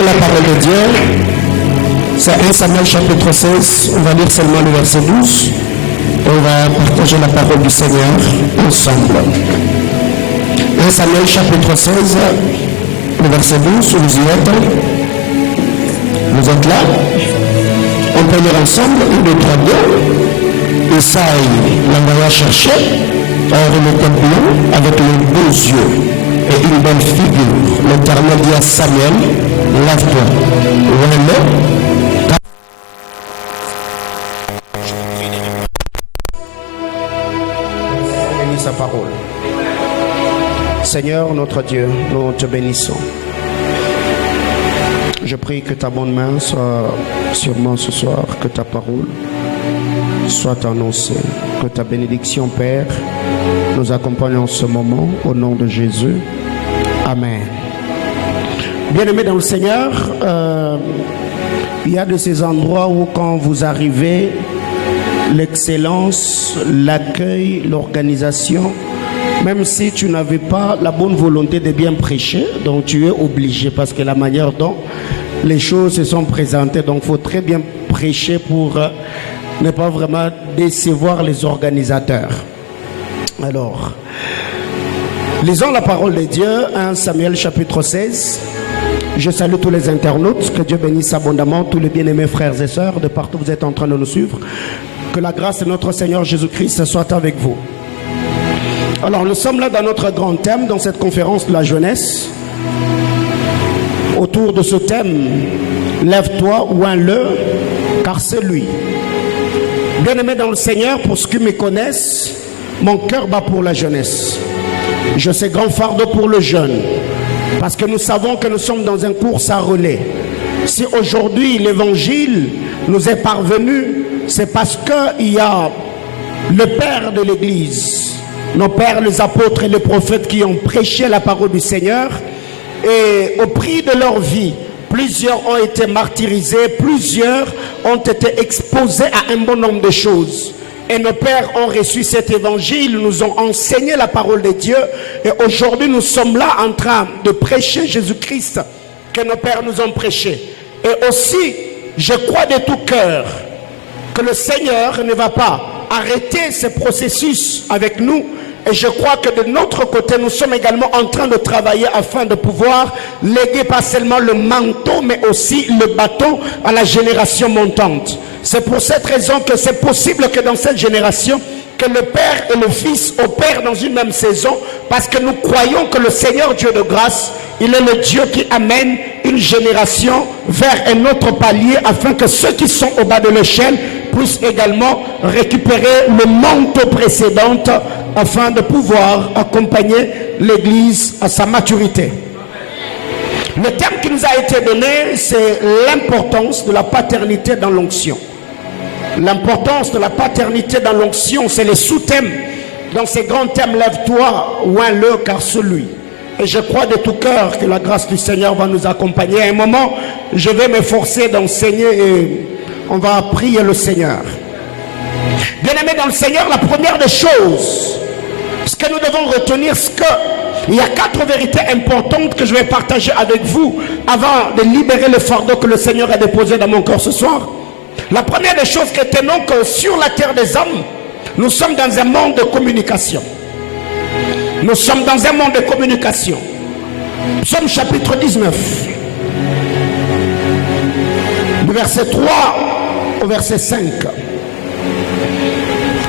lire la parole de Dieu. C'est 1 Samuel chapitre 16. On va lire seulement le verset 12. Et on va partager la parole du Seigneur ensemble. 1 Samuel chapitre 16, le verset 12. Vous y êtes? Vous êtes là? On peut lire ensemble. 1, 2, 3, 2. Esaïe l'envoya chercher. Or il était blanc avec les beaux yeux et une belle figure. L'Éternel dit à Samuel, lève-toi. Bénis sa parole. Seigneur notre Dieu, nous te bénissons. Je prie que ta bonne main soit sur moi ce soir, que ta parole soit annoncée, que ta bénédiction, Père, nous accompagne en ce moment, au nom de Jésus. Amen. Bien-aimés dans le Seigneur, il y a de ces endroits où quand vous arrivez, l'excellence, l'accueil, l'organisation, même si tu n'avais pas la bonne volonté de bien prêcher, donc tu es obligé, parce que la manière dont les choses se sont présentées, donc il faut très bien prêcher pour ne pas vraiment décevoir les organisateurs. Alors, lisons la parole de Dieu, 1 Samuel chapitre 16. Je salue tous les internautes, que Dieu bénisse abondamment tous les bien-aimés frères et sœurs de partout où vous êtes en train de nous suivre. Que la grâce de notre Seigneur Jésus-Christ soit avec vous. Alors, nous sommes là dans notre grand thème, dans cette conférence de la jeunesse. Autour de ce thème, lève-toi, oins-le, car c'est lui. Bien-aimés dans le Seigneur, pour ceux qui me connaissent, mon cœur bat pour la jeunesse. Je sais grand fardeau pour le jeune. Parce que nous savons que nous sommes dans une course à relais. Si aujourd'hui l'évangile nous est parvenu, c'est parce qu'il y a le Père de l'Église, nos pères, les apôtres et les prophètes qui ont prêché la parole du Seigneur. Et au prix de leur vie, plusieurs ont été martyrisés, plusieurs ont été exposés à un bon nombre de choses. Et nos pères ont reçu cet évangile, nous ont enseigné la parole de Dieu. Et aujourd'hui, nous sommes là en train de prêcher Jésus-Christ que nos pères nous ont prêché. Et aussi, je crois de tout cœur que le Seigneur ne va pas arrêter ce processus avec nous. Et je crois que de notre côté, nous sommes également en train de travailler afin de pouvoir léguer pas seulement le manteau, mais aussi le bâton à la génération montante. C'est pour cette raison que c'est possible que dans cette génération, que le Père et le Fils opèrent dans une même saison, parce que nous croyons que le Seigneur Dieu de grâce, il est le Dieu qui amène une génération vers un autre palier, afin que ceux qui sont au bas de l'échelle puissent également récupérer le manteau précédent, afin de pouvoir accompagner l'Église à sa maturité. Le thème qui nous a été donné, c'est l'importance de la paternité dans l'onction. L'importance de la paternité dans l'onction, c'est le sous-thème dans ces grands thèmes. Lève-toi, oins-le, car c'est lui. Et je crois de tout cœur que la grâce du Seigneur va nous accompagner. À un moment, je vais m'efforcer d'enseigner et on va prier le Seigneur. Bien-aimés dans le Seigneur, la première des choses, ce que nous devons retenir, c'est qu'il y a 4 vérités importantes que je vais partager avec vous avant de libérer le fardeau que le Seigneur a déposé dans mon corps ce soir. La première des choses, retenons que sur la terre des hommes, nous sommes dans un monde de communication. Nous sommes dans un monde de communication. Psaume chapitre 19, du verset 3 au verset 5.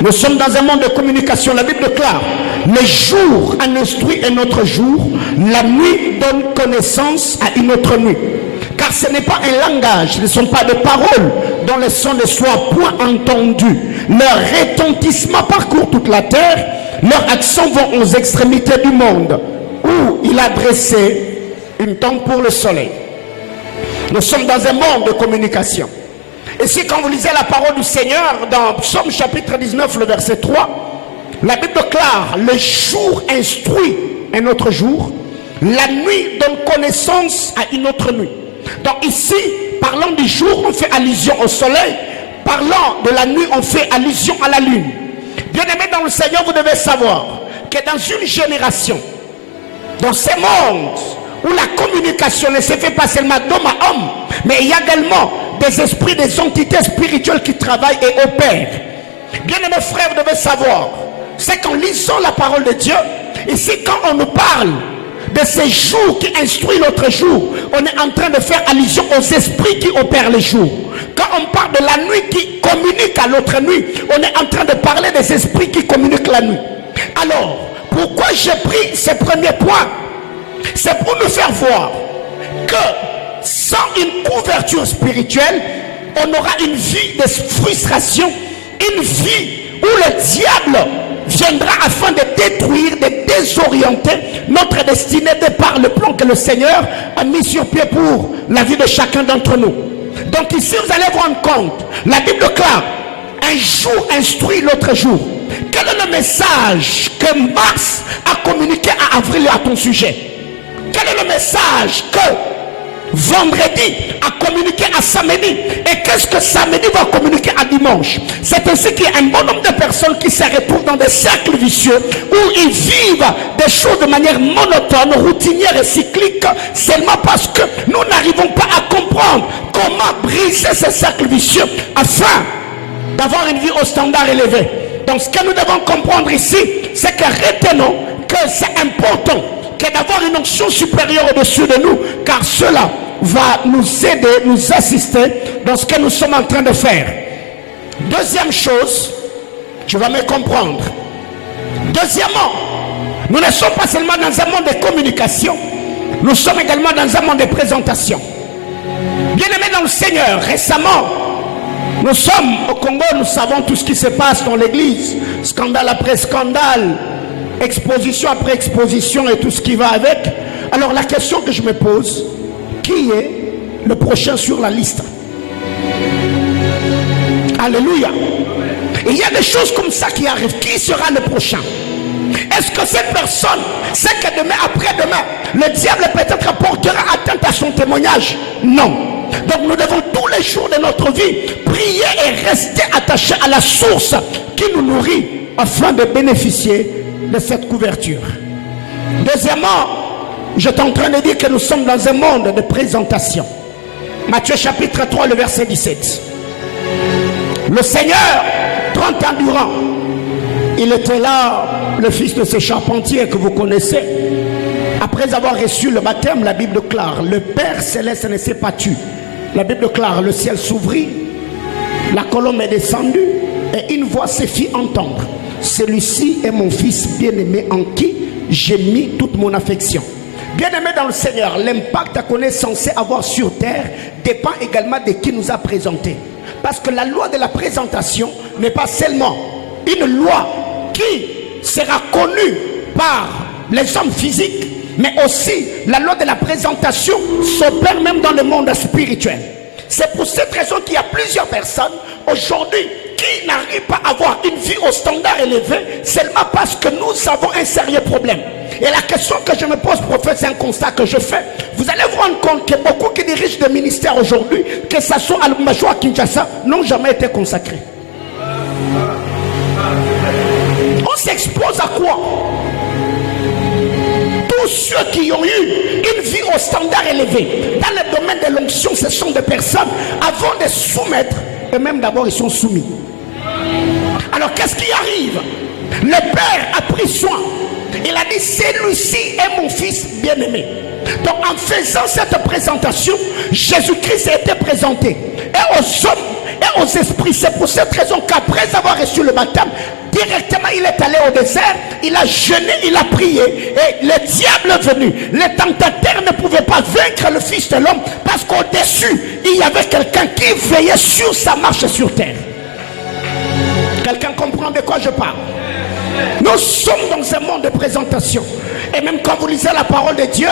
Nous sommes dans un monde de communication. La Bible déclare: le jour en instruit un autre jour, la nuit donne connaissance à une autre nuit. Car ce n'est pas un langage, ce ne sont pas des paroles dont le son ne soit point entendu. Leur retentissement parcourt toute la terre, leurs accents vont aux extrémités du monde, où il a dressé une tente pour le soleil. Nous sommes dans un monde de communication. Et si quand vous lisez la parole du Seigneur dans Psaume chapitre 19, le verset 3, la Bible déclare: le jour instruit un autre jour, la nuit donne connaissance à une autre nuit. Donc ici, parlant du jour, on fait allusion au soleil. Parlant de la nuit, on fait allusion à la lune. Bien-aimés dans le Seigneur, vous devez savoir que dans une génération, dans ce monde où la communication ne se fait pas seulement d'homme à homme, mais il y a également des esprits, des entités spirituelles qui travaillent et opèrent. Bien-aimés frères, vous devez savoir, c'est qu'en lisant la parole de Dieu, ici quand on nous parle de ces jours qui instruisent l'autre jour, on est en train de faire allusion aux esprits qui opèrent les jours. Quand on parle de la nuit qui communique à l'autre nuit, on est en train de parler des esprits qui communiquent la nuit. Alors, pourquoi j'ai pris ce premier point? C'est pour nous faire voir que sans une couverture spirituelle, on aura une vie de frustration, une vie où le diable viendra afin de détruire, de désorienter notre destinée de par le plan que le Seigneur a mis sur pied pour la vie de chacun d'entre nous. Donc ici vous allez vous rendre compte, la Bible déclare, un jour instruit l'autre jour. Quel est le message que Mars a communiqué à Avril à ton sujet? Quel est le message que vendredi a communiqué à samedi? Et qu'est-ce que samedi va communiquer à dimanche? C'est ainsi qu'il y a un bon nombre de personnes qui se retrouvent dans des cercles vicieux où ils vivent des choses de manière monotone, routinière et cyclique, seulement parce que nous n'arrivons pas à comprendre comment briser ces cercles vicieux afin d'avoir une vie au standard élevé. Donc ce que nous devons comprendre ici, c'est que retenons que c'est important que d'avoir une onction supérieure au-dessus de nous, car cela va nous aider, nous assister dans ce que nous sommes en train de faire. Deuxième chose, tu vas me comprendre. Deuxièmement, nous ne sommes pas seulement dans un monde de communication, nous sommes également dans un monde de présentation. Bien-aimés dans le Seigneur, récemment, nous sommes au Congo, nous savons tout ce qui se passe dans l'église, scandale après scandale, exposition après exposition et tout ce qui va avec. Alors la question que je me pose, qui est le prochain sur la liste? Alléluia. Il y a des choses comme ça qui arrivent. Qui sera le prochain? Est-ce que cette personne sait que demain, après-demain, le diable peut-être portera atteinte à son témoignage? Non. Donc nous devons tous les jours de notre vie prier et rester attachés à la source qui nous nourrit afin de bénéficier de cette couverture. Deuxièmement, je suis en train de dire que nous sommes dans un monde de présentation. Matthieu chapitre 3, le verset 17. Le Seigneur, 30 ans durant, il était là, le fils de ce charpentier que vous connaissez. Après avoir reçu le baptême, la Bible déclare, le Père céleste ne s'est pas tu. La Bible déclare, le ciel s'ouvrit, la colombe est descendue et une voix se fit entendre. Celui-ci est mon fils bien-aimé en qui j'ai mis toute mon affection. Bien-aimé dans le Seigneur, l'impact qu'on est censé avoir sur terre dépend également de qui nous a présenté. Parce que la loi de la présentation n'est pas seulement une loi qui sera connue par les hommes physiques, mais aussi la loi de la présentation s'opère même dans le monde spirituel. C'est pour cette raison qu'il y a plusieurs personnes aujourd'hui qui n'arrivent pas à avoir une vie au standard élevé seulement parce que nous avons un sérieux problème. Et la question que je me pose, prophète, c'est un constat que je fais. Vous allez vous rendre compte que beaucoup qui dirigent des ministères aujourd'hui, que ce soit à Lubumbashi ou à Kinshasa, n'ont jamais été consacrés. On s'expose à quoi? Tous ceux qui ont eu une vie au standard élevé dans le domaine de l'onction, ce sont des personnes avant de soumettre, et même d'abord ils sont soumis. Alors qu'est-ce qui arrive? Le Père a pris soin. Il a dit, celui-ci est mon fils bien-aimé. Donc en faisant cette présentation, Jésus-Christ a été présenté. Et aux hommes et aux esprits. C'est pour cette raison qu'après avoir reçu le baptême, directement il est allé au désert, il a jeûné, il a prié. Et le diable est venu. Les tentateurs ne pouvaient pas vaincre le Fils de l'homme parce qu'au-dessus, il y avait quelqu'un qui veillait sur sa marche sur terre. Quelqu'un comprend de quoi je parle? Nous sommes dans un monde de présentation. Et même quand vous lisez la parole de Dieu,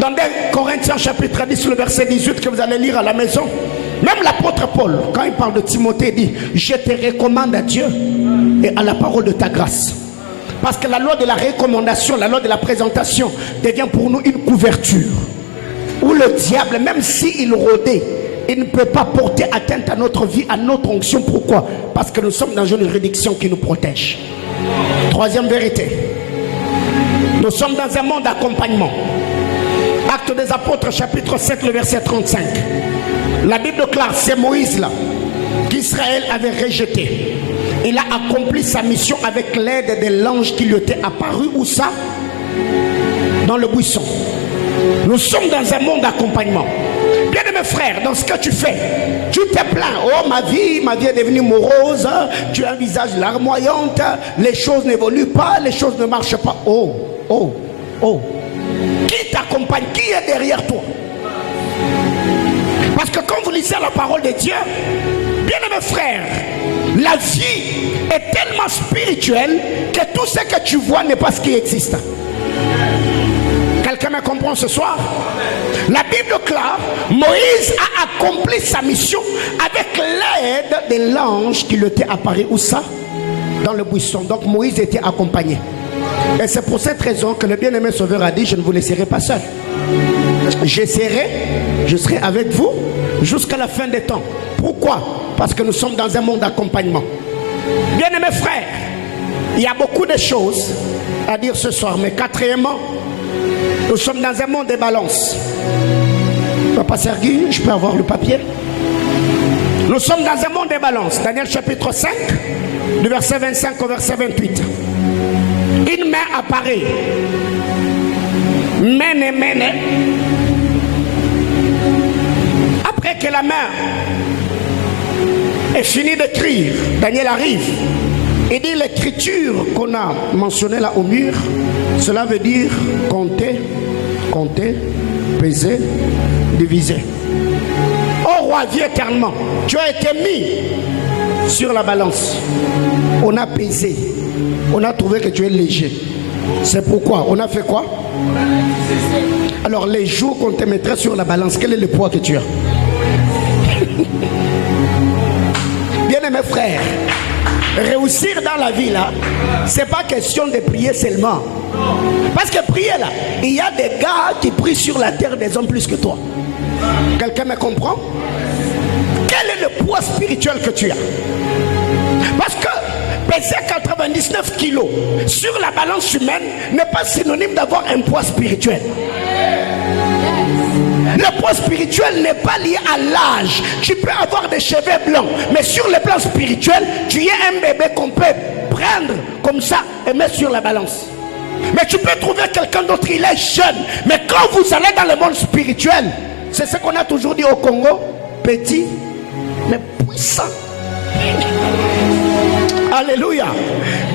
dans 2 Corinthiens chapitre 10, le verset 18 que vous allez lire à la maison, même l'apôtre Paul, quand il parle de Timothée, dit, je te recommande à Dieu et à la parole de ta grâce. Parce que la loi de la recommandation, la loi de la présentation devient pour nous une couverture. Où le diable, même s'il rôdait, il ne peut pas porter atteinte à notre vie, à notre onction. Pourquoi? Parce que nous sommes dans une juridiction qui nous protège. Troisième vérité. Nous sommes dans un monde d'accompagnement. Actes des Apôtres, chapitre 7, le verset 35. La Bible déclare, c'est Moïse là, qu'Israël avait rejeté. Il a accompli sa mission avec l'aide de l'ange qui lui était apparu. Où ça? Dans le buisson. Nous sommes dans un monde d'accompagnement. Bien-aimé frère, dans ce que tu fais, tu te plains. Oh, ma vie est devenue morose. Tu as un visage larmoyant. Les choses n'évoluent pas, les choses ne marchent pas. Oh. Qui t'accompagne? Qui est derrière toi? Parce que quand vous lisez la parole de Dieu, bien-aimé frère, la vie est tellement spirituelle que tout ce que tu vois n'est pas ce qui existe. Quelqu'un me comprend ce soir? La Bible déclare, Moïse a accompli sa mission avec l'aide de l'ange qui lui était apparu. Où ça? Dans le buisson. Donc Moïse était accompagné. Et c'est pour cette raison que le bien-aimé Sauveur a dit, je ne vous laisserai pas seul. Je serai avec vous jusqu'à la fin des temps. Pourquoi? Parce que nous sommes dans un monde d'accompagnement. Bien-aimés frères, il y a beaucoup de choses à dire ce soir. Mais quatrièmement, nous sommes dans un monde de balance. Papa Sergi, je peux avoir le papier? Nous sommes dans un monde de balance. Daniel chapitre 5, du verset 25 au verset 28. Une main apparaît. Mene. Après que la main est finie d'écrire, Daniel arrive et dit l'écriture qu'on a mentionnée là au mur, cela veut dire compter, peser, diviser. Oh roi, viens éternellement, tu as été mis sur la balance. On a pesé. On a trouvé que tu es léger. C'est pourquoi on a fait quoi? Alors les jours qu'on te mettrait sur la balance, quel est le poids que tu as? Bien-aimés frères, réussir dans la vie là, c'est pas question de prier seulement. Parce que prier là, il y a des gars qui prient sur la terre des hommes plus que toi. Quelqu'un me comprend? Quel est le poids spirituel que tu as? Parce que peser 99 kilos sur la balance humaine n'est pas synonyme d'avoir un poids spirituel. Le poids spirituel n'est pas lié à l'âge. Tu peux avoir des cheveux blancs, mais sur le plan spirituel, tu es un bébé qu'on peut prendre comme ça et mettre sur la balance. Mais tu peux trouver quelqu'un d'autre, il est jeune. Mais quand vous allez dans le monde spirituel, c'est ce qu'on a toujours dit au Congo, petit, mais puissant. Alléluia.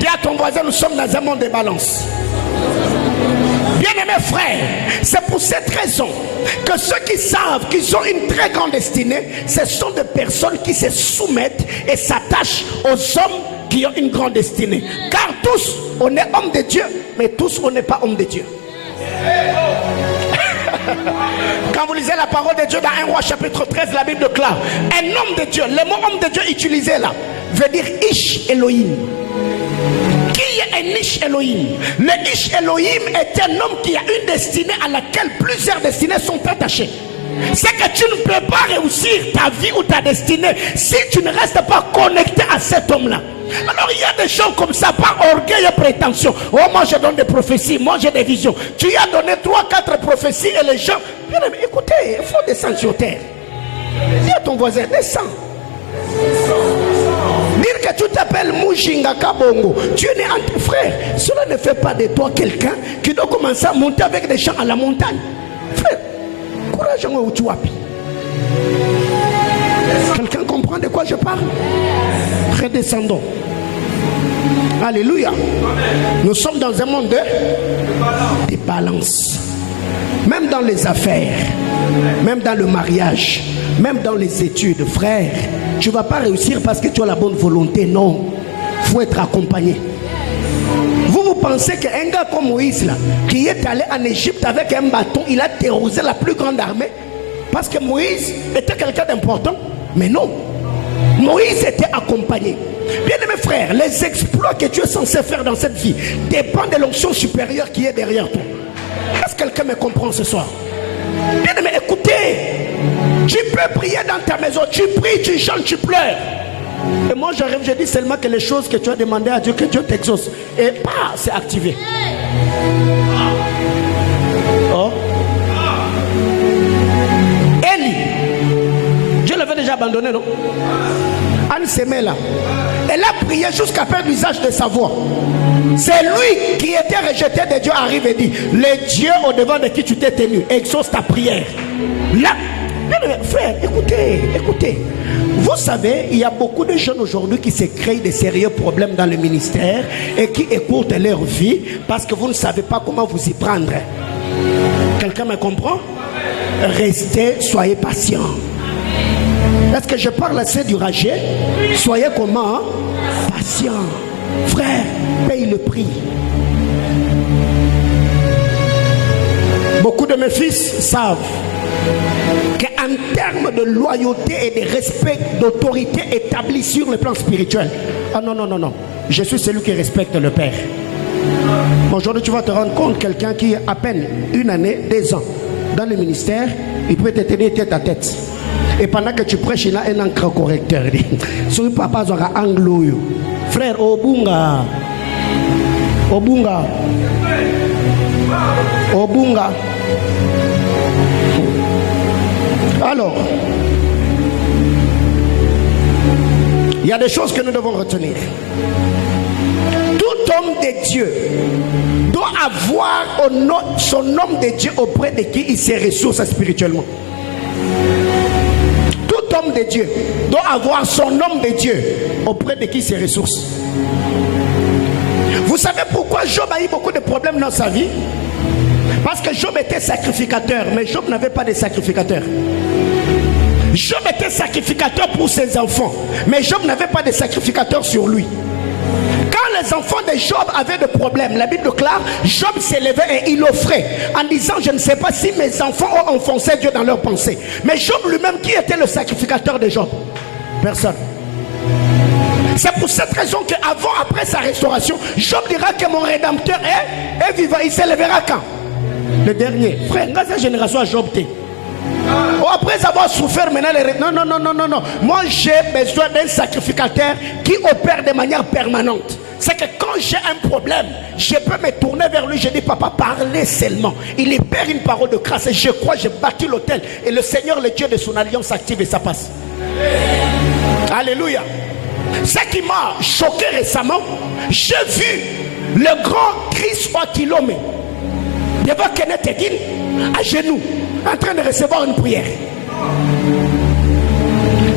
Dis à ton voisin, nous sommes dans un monde de balance. Bien-aimés frères, c'est pour cette raison que ceux qui savent qu'ils ont une très grande destinée, ce sont des personnes qui se soumettent et s'attachent aux hommes qui ont une grande destinée. Car tous, on est hommes de Dieu, mais tous, on n'est pas hommes de Dieu. Quand vous lisez la parole de Dieu dans 1 Roi chapitre 13, la Bible déclare, un homme de Dieu, le mot homme de Dieu utilisé là, veut dire Ish Elohim. Qui est un Ish Elohim? Le Ish Elohim est un homme qui a une destinée à laquelle plusieurs destinées sont attachées. C'est que tu ne peux pas réussir ta vie ou ta destinée si tu ne restes pas connecté à cet homme-là. Alors il y a des gens comme ça, par orgueil et prétention. Oh, moi je donne des prophéties, moi j'ai des visions. Tu y as donné 3-4 prophéties et les gens, bien aimé, écoutez, il faut descendre sur terre. Dis à ton voisin, descends. Dire que tu t'appelles Mujinga Kabongo, tu es né entre frères, cela ne fait pas de toi quelqu'un qui doit commencer à monter avec des gens à la montagne. Frère, courage où tu as. Quelqu'un comprend de quoi je parle? Redescendons. Alléluia. Nous sommes dans un monde de balance. Même dans les affaires, même dans le mariage, même dans les études, frère, tu ne vas pas réussir parce que tu as la bonne volonté. Non, il faut être accompagné. Vous pensez qu'un gars comme Moïse là, qui est allé en Égypte avec un bâton, il a terrorisé la plus grande armée parce que Moïse était quelqu'un d'important? Mais non, Moïse était accompagné. Bien aimé frère, les exploits que tu es censé faire dans cette vie dépendent de l'onction supérieure qui est derrière toi. Est-ce que quelqu'un me comprend ce soir? Bien aimé, écoutez, tu peux prier dans ta maison, tu pries, tu chantes, tu pleures. Et moi j'arrive, je dis seulement que les choses que tu as demandé à Dieu, que Dieu t'exauce. Et pas, c'est activé. abandonné, non? Anne Semela. Elle a prié jusqu'à perdre l'usage de sa voix. C'est lui qui était rejeté de Dieu, arrive et dit, le Dieu au devant de qui tu t'es tenu, exauce ta prière. Là, frère, écoutez. Vous savez, il y a beaucoup de jeunes aujourd'hui qui se créent de sérieux problèmes dans le ministère et qui écourtent leur vie parce que vous ne savez pas comment vous y prendre. Quelqu'un me comprend? Restez, soyez patient. Est-ce que je parle assez du rager? Soyez comment? Patient. Frère, paye le prix. Beaucoup de mes fils savent qu'en termes de loyauté et de respect, d'autorité établie sur le plan spirituel, ah non, je suis celui qui respecte le Père. Aujourd'hui, tu vas te rendre compte, quelqu'un qui a à peine 1 année, 2 ans dans le ministère, il peut te tenir tête à tête. Et pendant que tu prêches, il a un encre correcteur. Sur papa, il aura anglo. Frère, Obunga. Alors, il y a des choses que nous devons retenir. Tout homme de Dieu doit avoir son homme de Dieu auprès de qui il se ressource spirituellement. Tout homme de Dieu doit avoir son homme de Dieu auprès de qui il se ressource. Vous savez pourquoi Job a eu beaucoup de problèmes dans sa vie? Parce que Job était sacrificateur, mais Job n'avait pas de sacrificateur. Job était sacrificateur pour ses enfants, mais Job n'avait pas de sacrificateur sur lui. Quand les enfants de Job avaient des problèmes, la Bible déclare, Job s'élevait et il offrait en disant, je ne sais pas si mes enfants ont enfoncé Dieu dans leurs pensées. Mais Job lui-même, qui était le sacrificateur de Job? Personne. C'est pour cette raison qu'avant, après sa restauration, Job dira que mon Rédempteur est vivant. Il s'élèvera quand? Le dernier. Frère, dans cette génération à Job, après avoir souffert maintenant non. Moi j'ai besoin d'un sacrificateur qui opère de manière permanente. C'est que quand j'ai un problème, je peux me tourner vers lui. Je dis, papa, parlez seulement. Il libère une parole de grâce et je crois, j'ai bâti l'autel et le Seigneur, le Dieu de son alliance, active et ça passe. Alléluia. Ce qui m'a choqué récemment, j'ai vu le grand Chris Wakilome devant Kenneth Hagin à genoux en train de recevoir une prière.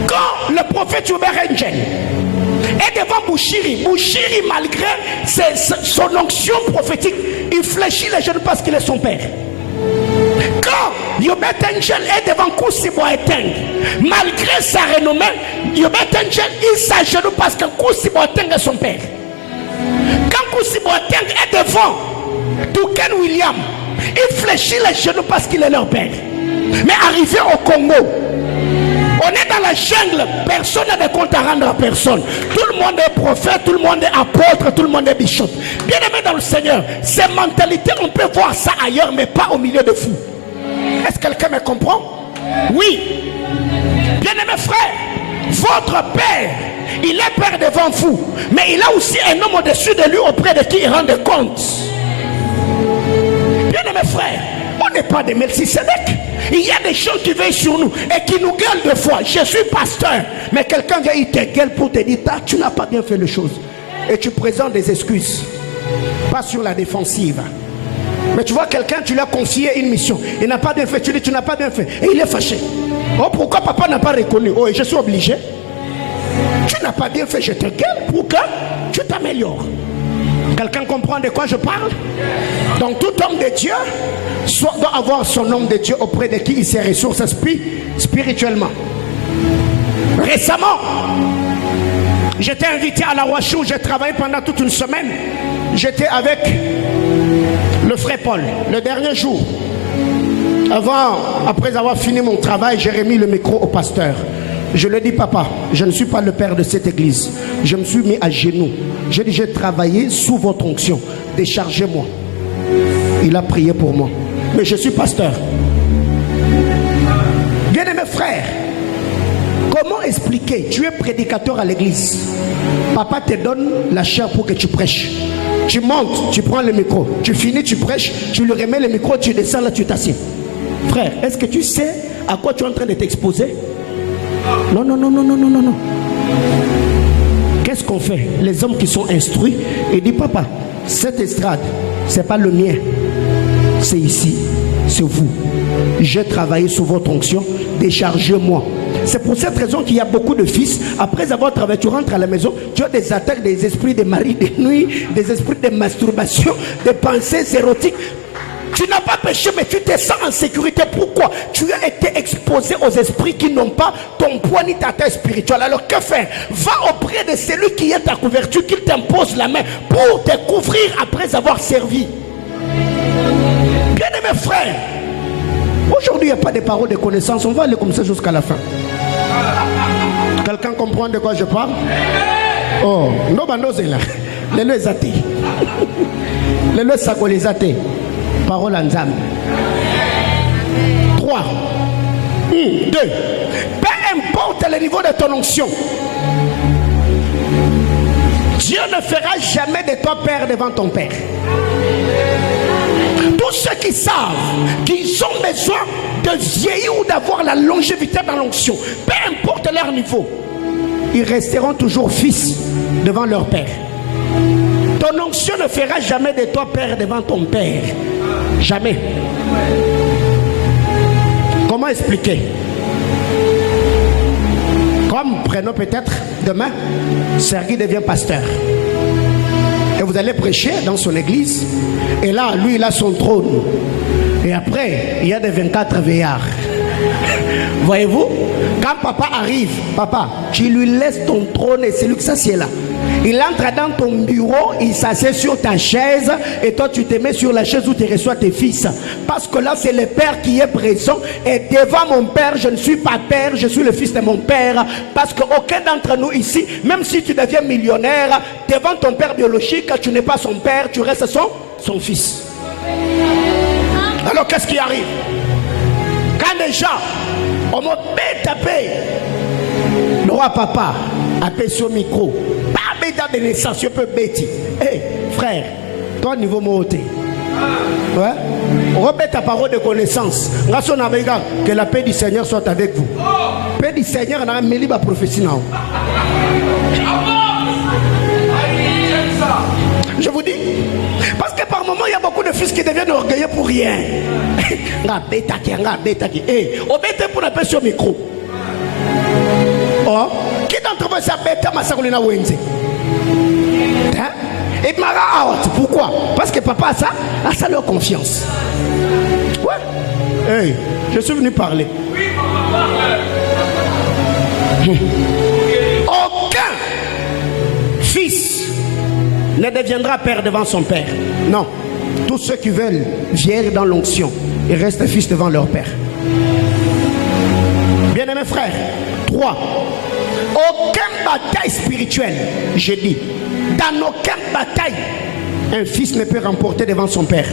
Quand le prophète Hubert Angel est devant Bouchiri, malgré son onction prophétique, il fléchit les jeunes parce qu'il est son père. Quand Hubert Angel est devant Koussibo Eteng, malgré sa renommée, Hubert Angel il s'agenouille parce que Koussibo Eteng est son père. Quand Koussibo Eteng est devant Touken William, il fléchit les genoux parce qu'il est leur père. Mais arrivé au Congo, on est dans la jungle, personne n'a de compte à rendre à personne. Tout le monde est prophète, tout le monde est apôtre, tout le monde est bishop. Bien aimé dans le Seigneur, ces mentalités, on peut voir ça ailleurs, mais pas au milieu de fous. Est-ce que quelqu'un me comprend? Oui. Bien aimé frère, votre père, il est père devant vous, mais il a aussi un homme au-dessus de lui auprès de qui il rend compte. Bien aimé frère, on n'est pas des Melchisédek. Il y a des gens qui veillent sur nous et qui nous gueulent de foi. Je suis pasteur, mais quelqu'un vient, il te gueule pour te dire, tu n'as pas bien fait les choses. Et tu présentes des excuses, pas sur la défensive. Mais tu vois quelqu'un, tu lui as confié une mission, il n'a pas bien fait, tu dis tu n'as pas bien fait, et il est fâché. Oh, pourquoi papa n'a pas reconnu? Oh, je suis obligé. Tu n'as pas bien fait, je te gueule pour que tu t'améliores. Quelqu'un comprend de quoi je parle? Donc tout homme de Dieu doit avoir son homme de Dieu auprès de qui il se ressource spirituellement. Récemment, j'étais invité à la Ouachou, j'ai travaillé pendant toute une semaine. J'étais avec le frère Paul, le dernier jour. Après avoir fini mon travail, j'ai remis le micro au pasteur. Je lui ai dit, papa, je ne suis pas le père de cette église. Je me suis mis à genoux. J'ai dit, j'ai travaillé sous votre onction. Déchargez-moi. Il a prié pour moi. Mais je suis pasteur. Bien-aimé frère, comment expliquer? Tu es prédicateur à l'église. Papa te donne la chair pour que tu prêches. Tu montes, tu prends le micro. Tu finis, tu prêches. Tu lui remets le micro, tu descends là, tu t'assieds. Frère, est-ce que tu sais à quoi tu es en train de t'exposer? Non, non, non, non, non, non, non, non. Qu'est-ce qu'on fait? Les hommes qui sont instruits, ils disent, papa, cette estrade, c'est pas le mien. C'est ici, c'est vous. J'ai travaillé sous votre onction, déchargez-moi. C'est pour cette raison qu'il y a beaucoup de fils. Après avoir travaillé, tu rentres à la maison, tu as des attaques des esprits de mari de nuit, des esprits de masturbation, des pensées érotiques. Tu n'as pas péché, mais tu te sens en sécurité. Pourquoi? Tu as été exposé aux esprits qui n'ont pas ton poids ni ta taille spirituelle. Alors que faire? Va auprès de celui qui est ta couverture, qu'il t'impose la main pour te couvrir après avoir servi. Bien-aimés frères, aujourd'hui il n'y a pas de paroles de connaissance. On va aller comme ça jusqu'à la fin. Quelqu'un comprend de quoi je parle? Oh, non, bah non, c'est là. Les lois athées. Les lois sacolisatées. Parole en âme. 3. 1, 2. Peu importe le niveau de ton onction, Dieu ne fera jamais de toi père devant ton père. Tous ceux qui savent qu'ils ont besoin de vieillir ou d'avoir la longévité dans l'onction, peu importe leur niveau, ils resteront toujours fils devant leur père. Ton onction ne fera jamais de toi père devant ton père. Jamais. Comment expliquer? Comme, prenons peut-être demain, Sergi devient pasteur. Et vous allez prêcher dans son église. Et là, lui, il a son trône. Et après, il y a des 24 veillards. Voyez-vous? Quand papa arrive, papa, tu lui laisses ton trône et c'est lui qui s'assied là. Il entre dans ton bureau, il s'assied sur ta chaise et toi tu te mets sur la chaise où tu reçois tes fils. Parce que là c'est le père qui est présent et devant mon père, je ne suis pas père, je suis le fils de mon père. Parce qu'aucun d'entre nous ici, même si tu deviens millionnaire, devant ton père biologique, tu n'es pas son père, tu restes son fils. Alors qu'est-ce qui arrive? Quand déjà, on m'a tapé, le roi papa appelle sur le micro. Pas bêta de naissance, je peux bêter. Hé, frère, toi niveau monté. Ouais? Repère ta parole de connaissance. Que la paix du Seigneur soit avec vous. Paix du Seigneur, on a un méliba professionnel. Je vous dis, parce que par moment il y a beaucoup de fils qui deviennent orgueilleux pour rien. Hey, on bête pour la paix sur le micro. Oh, qui d'entre vous s'appelle Massakolina Wenze? Et Mara out. Pourquoi? Parce que papa a ça leur confiance. Ouais. Hey, je suis venu parler. Aucun fils ne deviendra père devant son père. Non. Tous ceux qui veulent vieillir dans l'onction, ils restent fils devant leur père. Bien-aimés frères, 3. Aucune bataille spirituelle, je dis, dans aucune bataille, un fils ne peut remporter devant son père.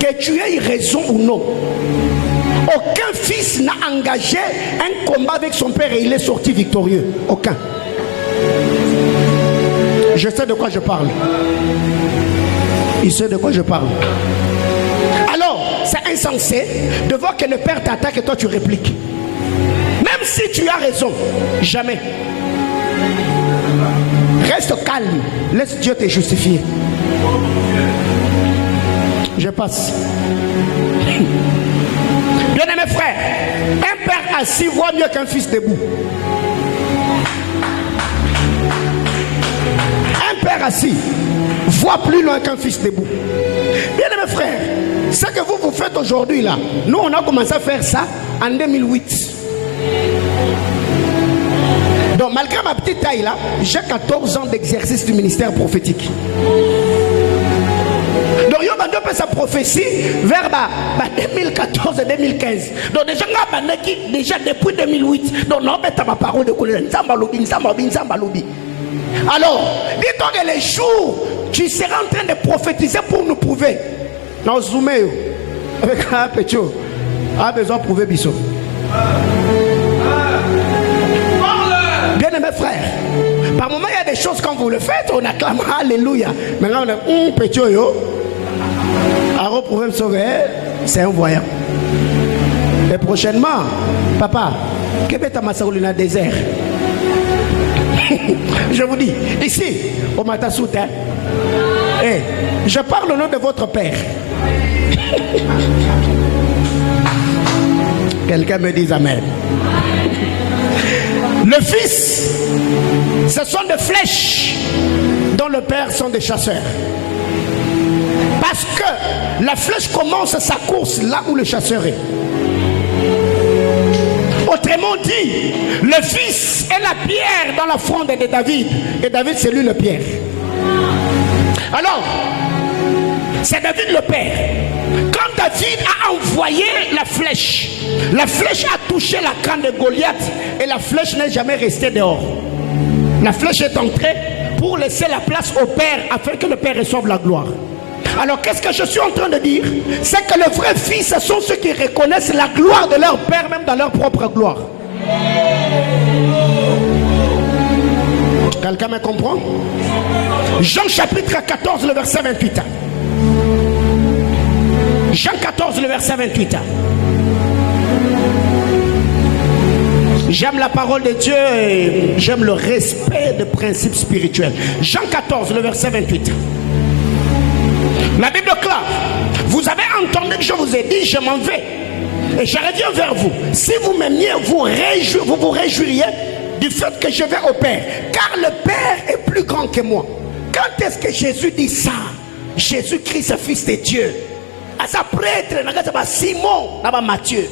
Que tu aies raison ou non, aucun fils n'a engagé un combat avec son père et il est sorti victorieux. Aucun. Je sais de quoi je parle. Il sait de quoi je parle. Alors, c'est insensé de voir que le père t'attaque et toi tu répliques. Même si tu as raison, jamais. Reste calme, laisse Dieu te justifier. Je passe. Bien-aimés frères, un père assis voit mieux qu'un fils debout. Un père assis voit plus loin qu'un fils debout. Bien-aimés frères, ce que vous faites aujourd'hui là, nous on a commencé à faire ça en 2008. Donc malgré ma petite taille là, j'ai 14 ans d'exercice du ministère prophétique. Donc il y a sa prophétie vers 2014 et 2015. Donc déjà depuis 2008. Donc on a ma parole de connaissance. Alors, dis-toi que les jours, tu seras en train de prophétiser pour nous prouver. Dans Zoomé, avec un petit, a besoin de prouver Bissot. Bien-aimés frères, par moment il y a des choses quand vous le faites, on acclame Alléluia. Maintenant on est petit yo. Alors pour me sauver, c'est un voyant. Et prochainement, papa, Kebeta Masaoulina désert. Je vous dis, ici, au Matasouta, je parle au nom de votre père. Quelqu'un me dit amen. Le fils, ce sont des flèches dont le père sont des chasseurs. Parce que la flèche commence sa course là où le chasseur est. Autrement dit, le fils est la pierre dans la fronde de David. Et David, c'est lui le pierre. Alors, c'est David le père. Quand David a envoyé la flèche a touché la canne de Goliath et la flèche n'est jamais restée dehors. La flèche est entrée pour laisser la place au père afin que le père reçoive la gloire. Alors qu'est-ce que je suis en train de dire? C'est que les vrais fils, ce sont ceux qui reconnaissent la gloire de leur père, même dans leur propre gloire. Quelqu'un me comprend? Jean chapitre 14, le verset 28. Jean 14, le verset 28. J'aime la parole de Dieu et j'aime le respect des principes spirituels. Jean 14, le verset 28. La Bible déclare, vous avez entendu que je vous ai dit, je m'en vais. Et je reviens vers vous. Si vous m'aimiez, vous vous réjouiriez du fait que je vais au Père. Car le Père est plus grand que moi. Quand est-ce que Jésus dit ça? Jésus-Christ, le Fils de Dieu. À sa prêtre, Simon, Matthieu.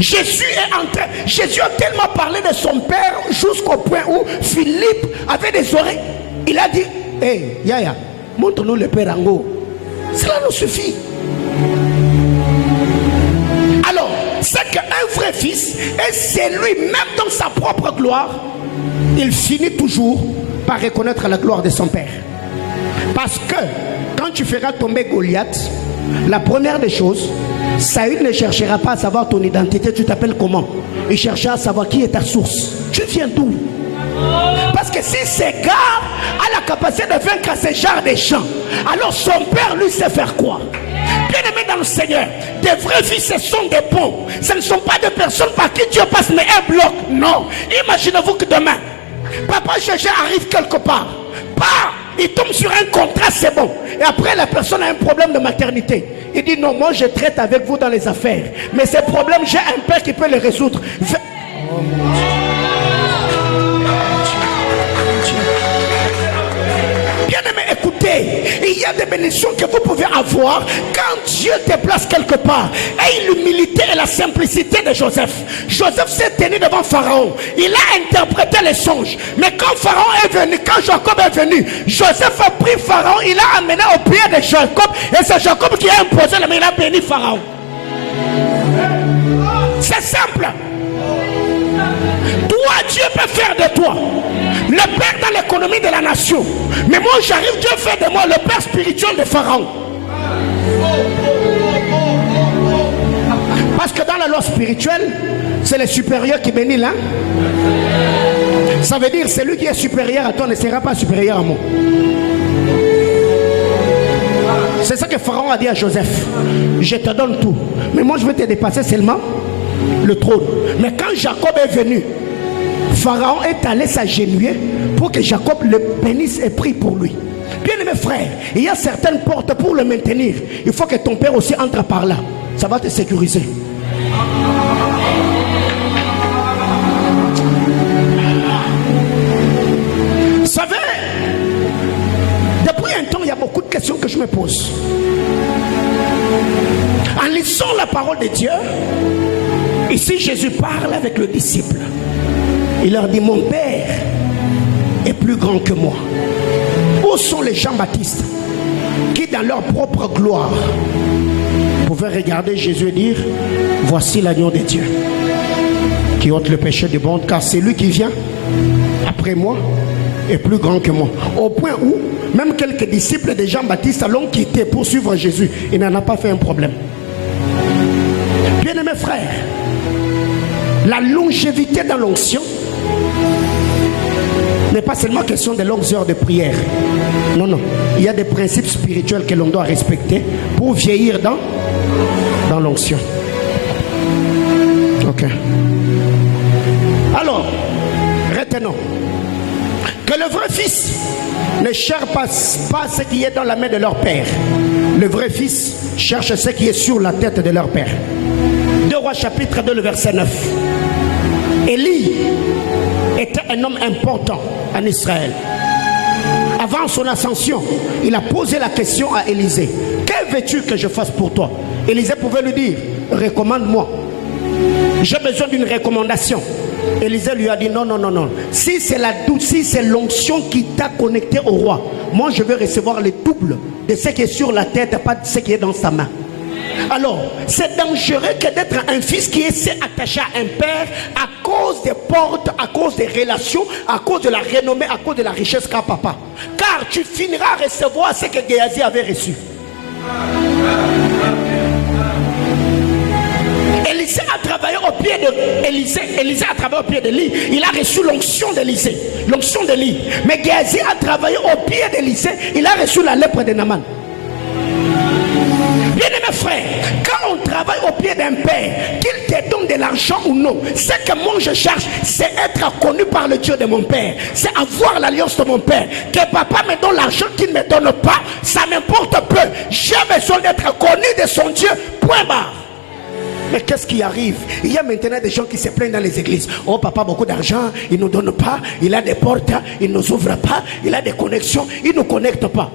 Jésus a tellement parlé de son Père jusqu'au point où Philippe avait des oreilles. Il a dit, hey, Yaya, montre-nous le Père en haut. Cela nous suffit. Alors, c'est qu'un vrai fils, et c'est lui, même dans sa propre gloire, il finit toujours par reconnaître la gloire de son Père. Parce que quand tu feras tomber Goliath, la première des choses, Saül ne cherchera pas à savoir ton identité, tu t'appelles comment. Il cherchera à savoir qui est ta source. Tu viens d'où? Parce que si ces gars a la capacité de vaincre ces genres de gens, alors son père lui sait faire quoi? Bien aimé dans le Seigneur, des vrais fils, ce sont des bons. Ce ne sont pas des personnes par qui Dieu passe mais un bloc. Non. Imaginez-vous que demain, papa Gégé arrive quelque part. Il tombe sur un contrat, c'est bon. Et après, la personne a un problème de maternité. Il dit non, moi je traite avec vous dans les affaires. Mais ces problèmes, j'ai un père qui peut les résoudre. Bien-aimé, écoutez, il y a des bénédictions que vous pouvez avoir quand Dieu te place quelque part. Et l'humilité et la simplicité de Joseph. Joseph s'est tenu devant Pharaon. Il a interprété les songes. Mais quand Pharaon est venu, quand Jacob est venu, Joseph a pris Pharaon, il l'a amené au pied de Jacob. Et c'est Jacob qui a imposé la main, il a béni Pharaon. C'est simple. Toi, Dieu peut faire de toi le père dans l'économie de la nation. Mais moi, j'arrive, Dieu fait de moi le père spirituel de Pharaon. Parce que dans la loi spirituelle, c'est le supérieur qui bénit là. Ça veut dire celui qui est supérieur à toi ne sera pas supérieur à moi. C'est ça que Pharaon a dit à Joseph. Je te donne tout. Mais moi, je vais te dépasser seulement le trône. Mais quand Jacob est venu, Pharaon est allé s'agenouiller pour que Jacob le bénisse et prie pour lui. Bien aimé frère, il y a certaines portes pour le maintenir. Il faut que ton père aussi entre par là. Ça va te sécuriser. Vous savez, depuis un temps, il y a beaucoup de questions que je me pose. En lisant la parole de Dieu, ici Jésus parle avec le disciple. Il leur dit, mon Père est plus grand que moi. Où sont les Jean-Baptiste qui dans leur propre gloire pouvaient regarder Jésus et dire, voici l'agneau de Dieu qui ôte le péché du monde, car c'est lui qui vient après moi est plus grand que moi. Au point où même quelques disciples de Jean-Baptiste l'ont quitté pour suivre Jésus. Il n'en a pas fait un problème. Bien-aimés frères, la longévité dans l'onction n'est pas seulement question de longues heures de prière. Non, non. Il y a des principes spirituels que l'on doit respecter pour vieillir dans l'onction. Ok. maintenant que le vrai fils ne cherche pas ce qui est dans la main de leur père. Le vrai fils cherche ce qui est sur la tête de leur père. 2 Rois chapitre 2, le verset 9. Élie était un homme important en Israël. Avant son ascension, il a posé la question à Élisée. Que veux-tu que je fasse pour toi? Élisée pouvait lui dire, recommande-moi. J'ai besoin d'une recommandation. Élisée lui a dit non, non, non, non. Si c'est l'onction qui t'a connecté au roi, moi je veux recevoir le double de ce qui est sur la tête, pas de ce qui est dans sa main. Alors, c'est dangereux que d'être un fils qui est attaché à un père à cause des portes, à cause des relations, à cause de la renommée, à cause de la richesse qu'a papa. Car tu finiras à recevoir ce que Géasi avait reçu. Élisée a travaillé au pied de Élisée a travaillé au pied d'Élie. Il a reçu l'onction d'Élisée, l'onction d'Élie. Mais Géasi a travaillé au pied d'Élisée. Il a reçu la lèpre de Naaman. Bien-aimés frères, quand on travaille au pied d'un père, qu'il te donne de l'argent ou non, ce que moi je cherche, c'est être connu par le Dieu de mon père. C'est avoir l'alliance de mon père. Que papa me donne l'argent qu'il ne me donne pas, ça m'importe peu. J'ai besoin d'être connu de son Dieu, point barre. Mais qu'est-ce qui arrive? Il y a maintenant des gens qui se plaignent dans les églises. Oh papa, beaucoup d'argent, il ne nous donne pas. Il a des portes, il ne nous ouvre pas. Il a des connexions, il ne nous connecte pas.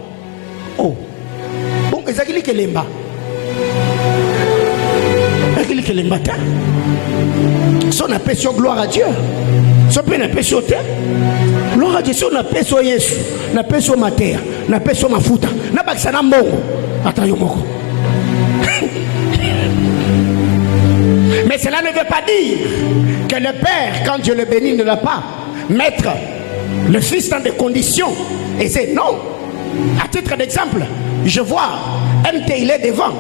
Oh. Bon, Ezagili Kelemba. Ezagili Kelemba. Si on appelle sur gloire à Dieu. Si on appelle sur terre. Gloire à Dieu. Si on appelle sur Yesu. On appelle sur ma terre. On appelle sur ma fouta. On appelle sur ma mongo. Attends, yomoko. Mais cela ne veut pas dire que le père, quand Dieu le bénit, ne va pas mettre le fils dans des conditions. Et c'est non. À titre d'exemple, je vois MT, il est devant.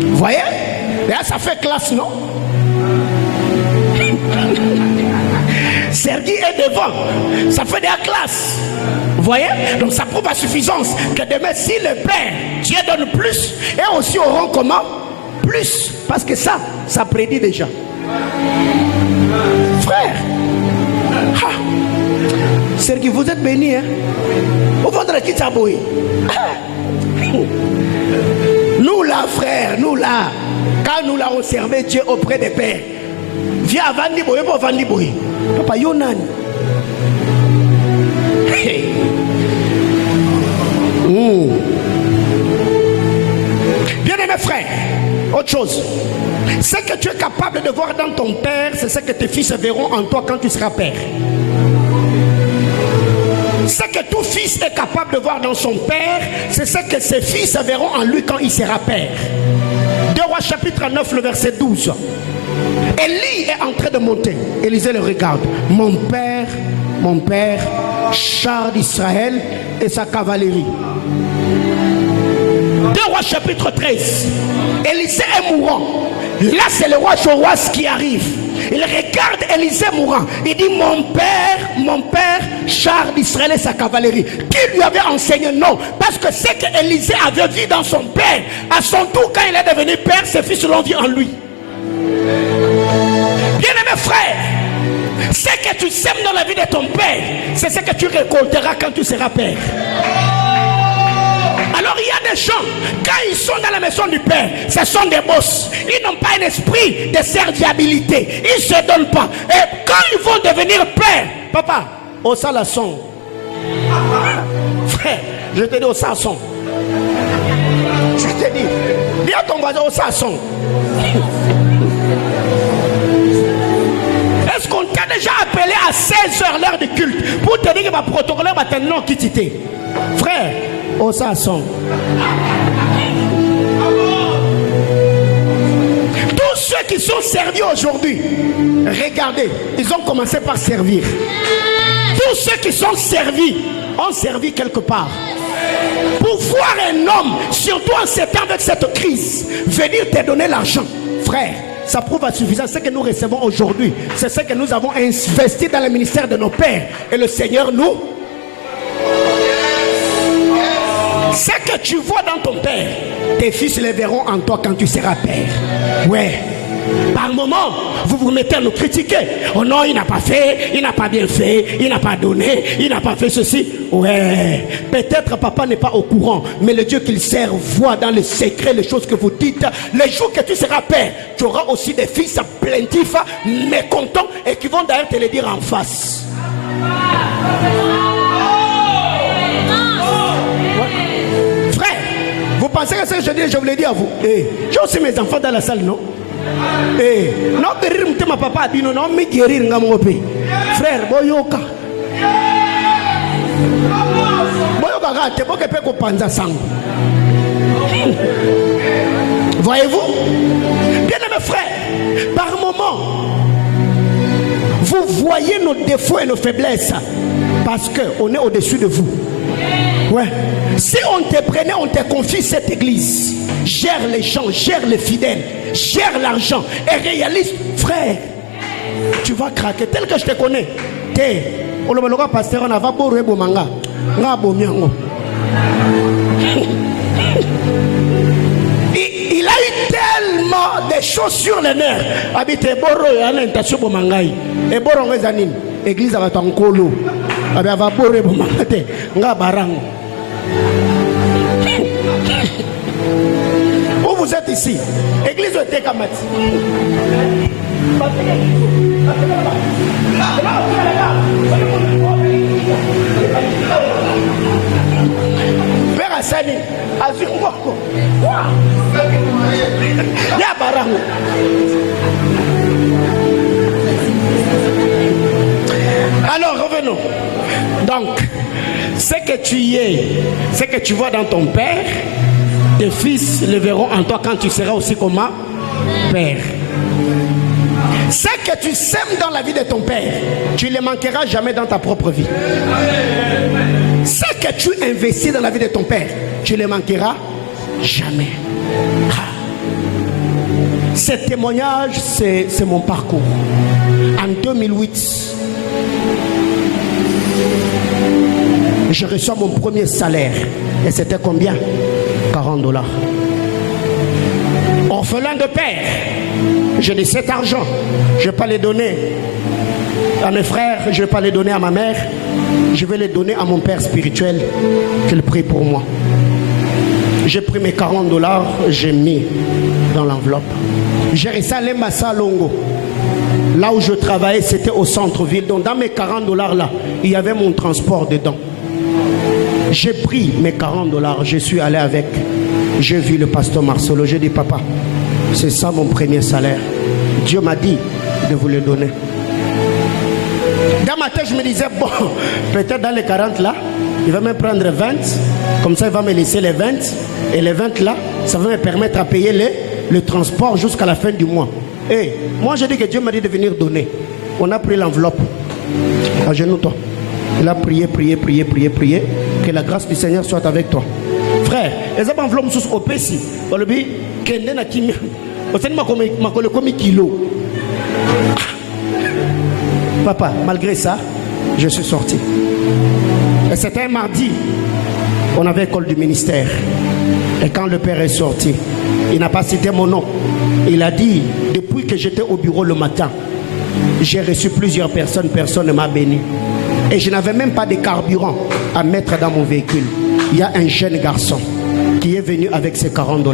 Vous voyez? Et là, ça fait classe, non? Sergi est devant. Ça fait de la classe. Vous voyez? Donc ça prouve à suffisance que demain, si le père, Dieu donne plus, et aussi auront comment? Plus, parce que ça prédit déjà. Frère, Sergi, vous êtes béni, hein? Au fond de la Kitaboui. Nous là, frère, nous là, quand nous l'avons servi Dieu auprès des pères, viens à Vandiboui, pour Vandiboui. Papa Yonan. Bien-aimé frère, autre chose. Ce que tu es capable de voir dans ton père, c'est ce que tes fils verront en toi quand tu seras père. Ce que tout fils est capable de voir dans son père, c'est ce que ses fils verront en lui quand il sera père. 2 Rois chapitre 9, le verset 12. Élie est en train de monter. Élisée le regarde. Mon père, char d'Israël et sa cavalerie. 2 Rois chapitre 13. Élisée est mourant. Là c'est le roi Joas qui arrive. Il regarde Élisée mourant. Il dit mon père, char d'Israël et sa cavalerie. Qui lui avait enseigné? Non. Parce que ce que Élisée avait vu dans son père, à son tour quand il est devenu père, ses fils l'ont vu en lui. Bien-aimé frère, ce que tu sèmes dans la vie de ton père, c'est ce que tu récolteras quand tu seras père. Alors il y a des gens, quand ils sont dans la maison du père, ce sont des boss. Ils n'ont pas un esprit de serviabilité. Ils ne se donnent pas. Et quand ils vont devenir père, papa, au salasson. Frère, je te dis au salasson. Je te dis, dis à ton voisin au salasson. Est-ce qu'on t'a déjà appelé à 16h l'heure de culte pour te dire que ma protocole va te non quitter? Frère, au salasson. Tous ceux qui sont servis aujourd'hui, regardez, ils ont commencé par servir. Tous ceux qui sont servis ont servi quelque part. Pour voir un homme, surtout en ces temps avec cette crise, venir te donner l'argent, frère, ça prouve à suffisance ce que nous recevons aujourd'hui. C'est ce que nous avons investi dans le ministère de nos pères. Et le Seigneur nous... Ce que tu vois dans ton père, tes fils les verront en toi quand tu seras père. Ouais. Par moment, vous vous mettez à nous critiquer. Oh non, il n'a pas fait, il n'a pas bien fait, il n'a pas donné, il n'a pas fait ceci. Ouais, peut-être papa n'est pas au courant, mais le Dieu qu'il sert voit dans le secret les choses que vous dites. Les jours que tu seras père, tu auras aussi des fils plaintifs, mécontents et qui vont d'ailleurs te le dire en face. Frère, vous pensez que ce que je dis, je vous l'ai dit à vous. J'ai aussi mes enfants dans la salle, non? Non, guérir, ma papa a dit non, mais guérir, frère, boyoka. Boyoka, t'es pas capable de penser sang. Voyez-vous? Bien aimé frère, par moment, vous voyez nos défauts et nos faiblesses parce qu'on est au-dessus de vous. Ouais. Si on te prenait, on te confie cette église, gère les gens, gère les fidèles, gère l'argent et réalise, frère, tu vas craquer tel que je te connais. Pasteur, on a va boire manga. Il a eu tellement de choses sur les nerfs. Habite Boro et Alentation Bomangai. Et Boro Rezanin. Église à Tankolo. Avec Avabore Bomangate. Nga Barang. Où vous êtes ici? Église de Tekamat. Père Assani, Azumoko. Ya Barang. Alors revenons. Donc, ce que tu es, ce que tu vois dans ton père, tes fils le verront en toi quand tu seras aussi comme un père. Ce que tu sèmes dans la vie de ton père, tu ne le manqueras jamais dans ta propre vie. Ce que tu investis dans la vie de ton père, tu ne le manqueras jamais. Ce témoignage, c'est mon parcours. En 2008, je reçois mon premier salaire. Et c'était combien? $40. Orphelin de père, je n'ai cet argent. Je ne vais pas les donner à mes frères, je ne vais pas les donner à ma mère. Je vais les donner à mon père spirituel qu'il prie pour moi. J'ai pris mes $40, j'ai mis dans l'enveloppe. J'ai resté à Lembassa Longo. Là où je travaillais, c'était au centre-ville. Donc dans mes $40 là, il y avait mon transport dedans. J'ai pris mes $40, je suis allé avec. J'ai vu le pasteur Marcelo, j'ai dit papa, c'est ça mon premier salaire. Dieu m'a dit de vous le donner. Dans ma tête, je me disais, bon, peut-être dans les 40 là, il va me prendre 20, comme ça il va me laisser les 20, et les 20 là, ça va me permettre à payer le transport jusqu'à la fin du mois. Et moi j'ai dit que Dieu m'a dit de venir donner. On a pris l'enveloppe. À genoux toi. Il a prié, que la grâce du Seigneur soit avec toi. Frère, les enveloppes sont au PC. Papa, malgré ça, je suis sorti. Et c'était un mardi. On avait école du ministère. Et quand le père est sorti, il n'a pas cité mon nom. Il a dit, depuis que j'étais au bureau le matin, j'ai reçu plusieurs personnes, personne ne m'a béni. Et je n'avais même pas de carburant à mettre dans mon véhicule. Il y a un jeune garçon qui est venu avec ses $40.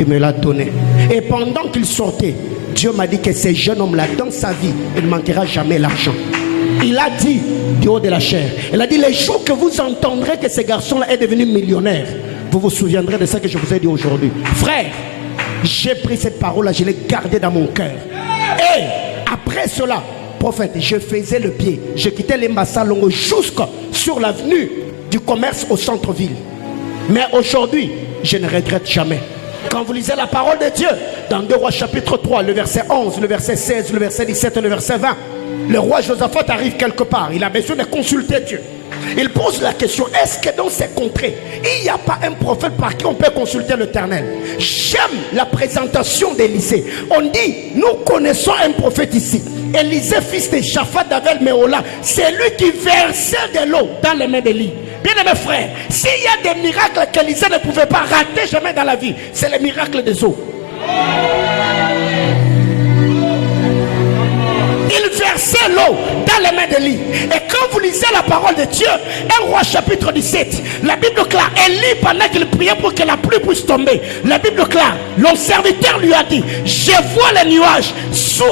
Il me l'a donné. Et pendant qu'il sortait, Dieu m'a dit que ce jeune homme-là, dans sa vie, il ne manquera jamais l'argent. Il a dit, du haut de la chair, il a dit, les jours que vous entendrez que ce garçon-là est devenu millionnaire, vous vous souviendrez de ce que je vous ai dit aujourd'hui. Frère, j'ai pris cette parole-là, je l'ai gardée dans mon cœur. Et après cela, prophète, je faisais le pied. Je quittais les Massalongo jusqu'à sur l'avenue du commerce au centre-ville. Mais aujourd'hui, je ne regrette jamais. Quand vous lisez la parole de Dieu, dans 2 Rois chapitre 3, le verset 11, le verset 16, le verset 17, le verset 20, le roi Josaphat arrive quelque part. Il a besoin de consulter Dieu. Il pose la question, est-ce que dans ces contrées, il n'y a pas un prophète par qui on peut consulter l'Éternel? J'aime la présentation d'Élisée. On dit, nous connaissons un prophète ici. Élisée, fils de Shaphat d'Avel Méola, c'est lui qui versait de l'eau dans les mains d'Élie. Bien aimé frère, s'il y a des miracles qu'Élisée ne pouvait pas rater jamais dans la vie, c'est les miracles des eaux. versé l'eau dans les mains d'Élie. Et quand vous lisez la parole de Dieu, 1 Roi chapitre 17, la Bible déclare, Élie pendant qu'il priait pour que la pluie puisse tomber, la Bible déclare, le serviteur lui a dit, je vois les nuages sous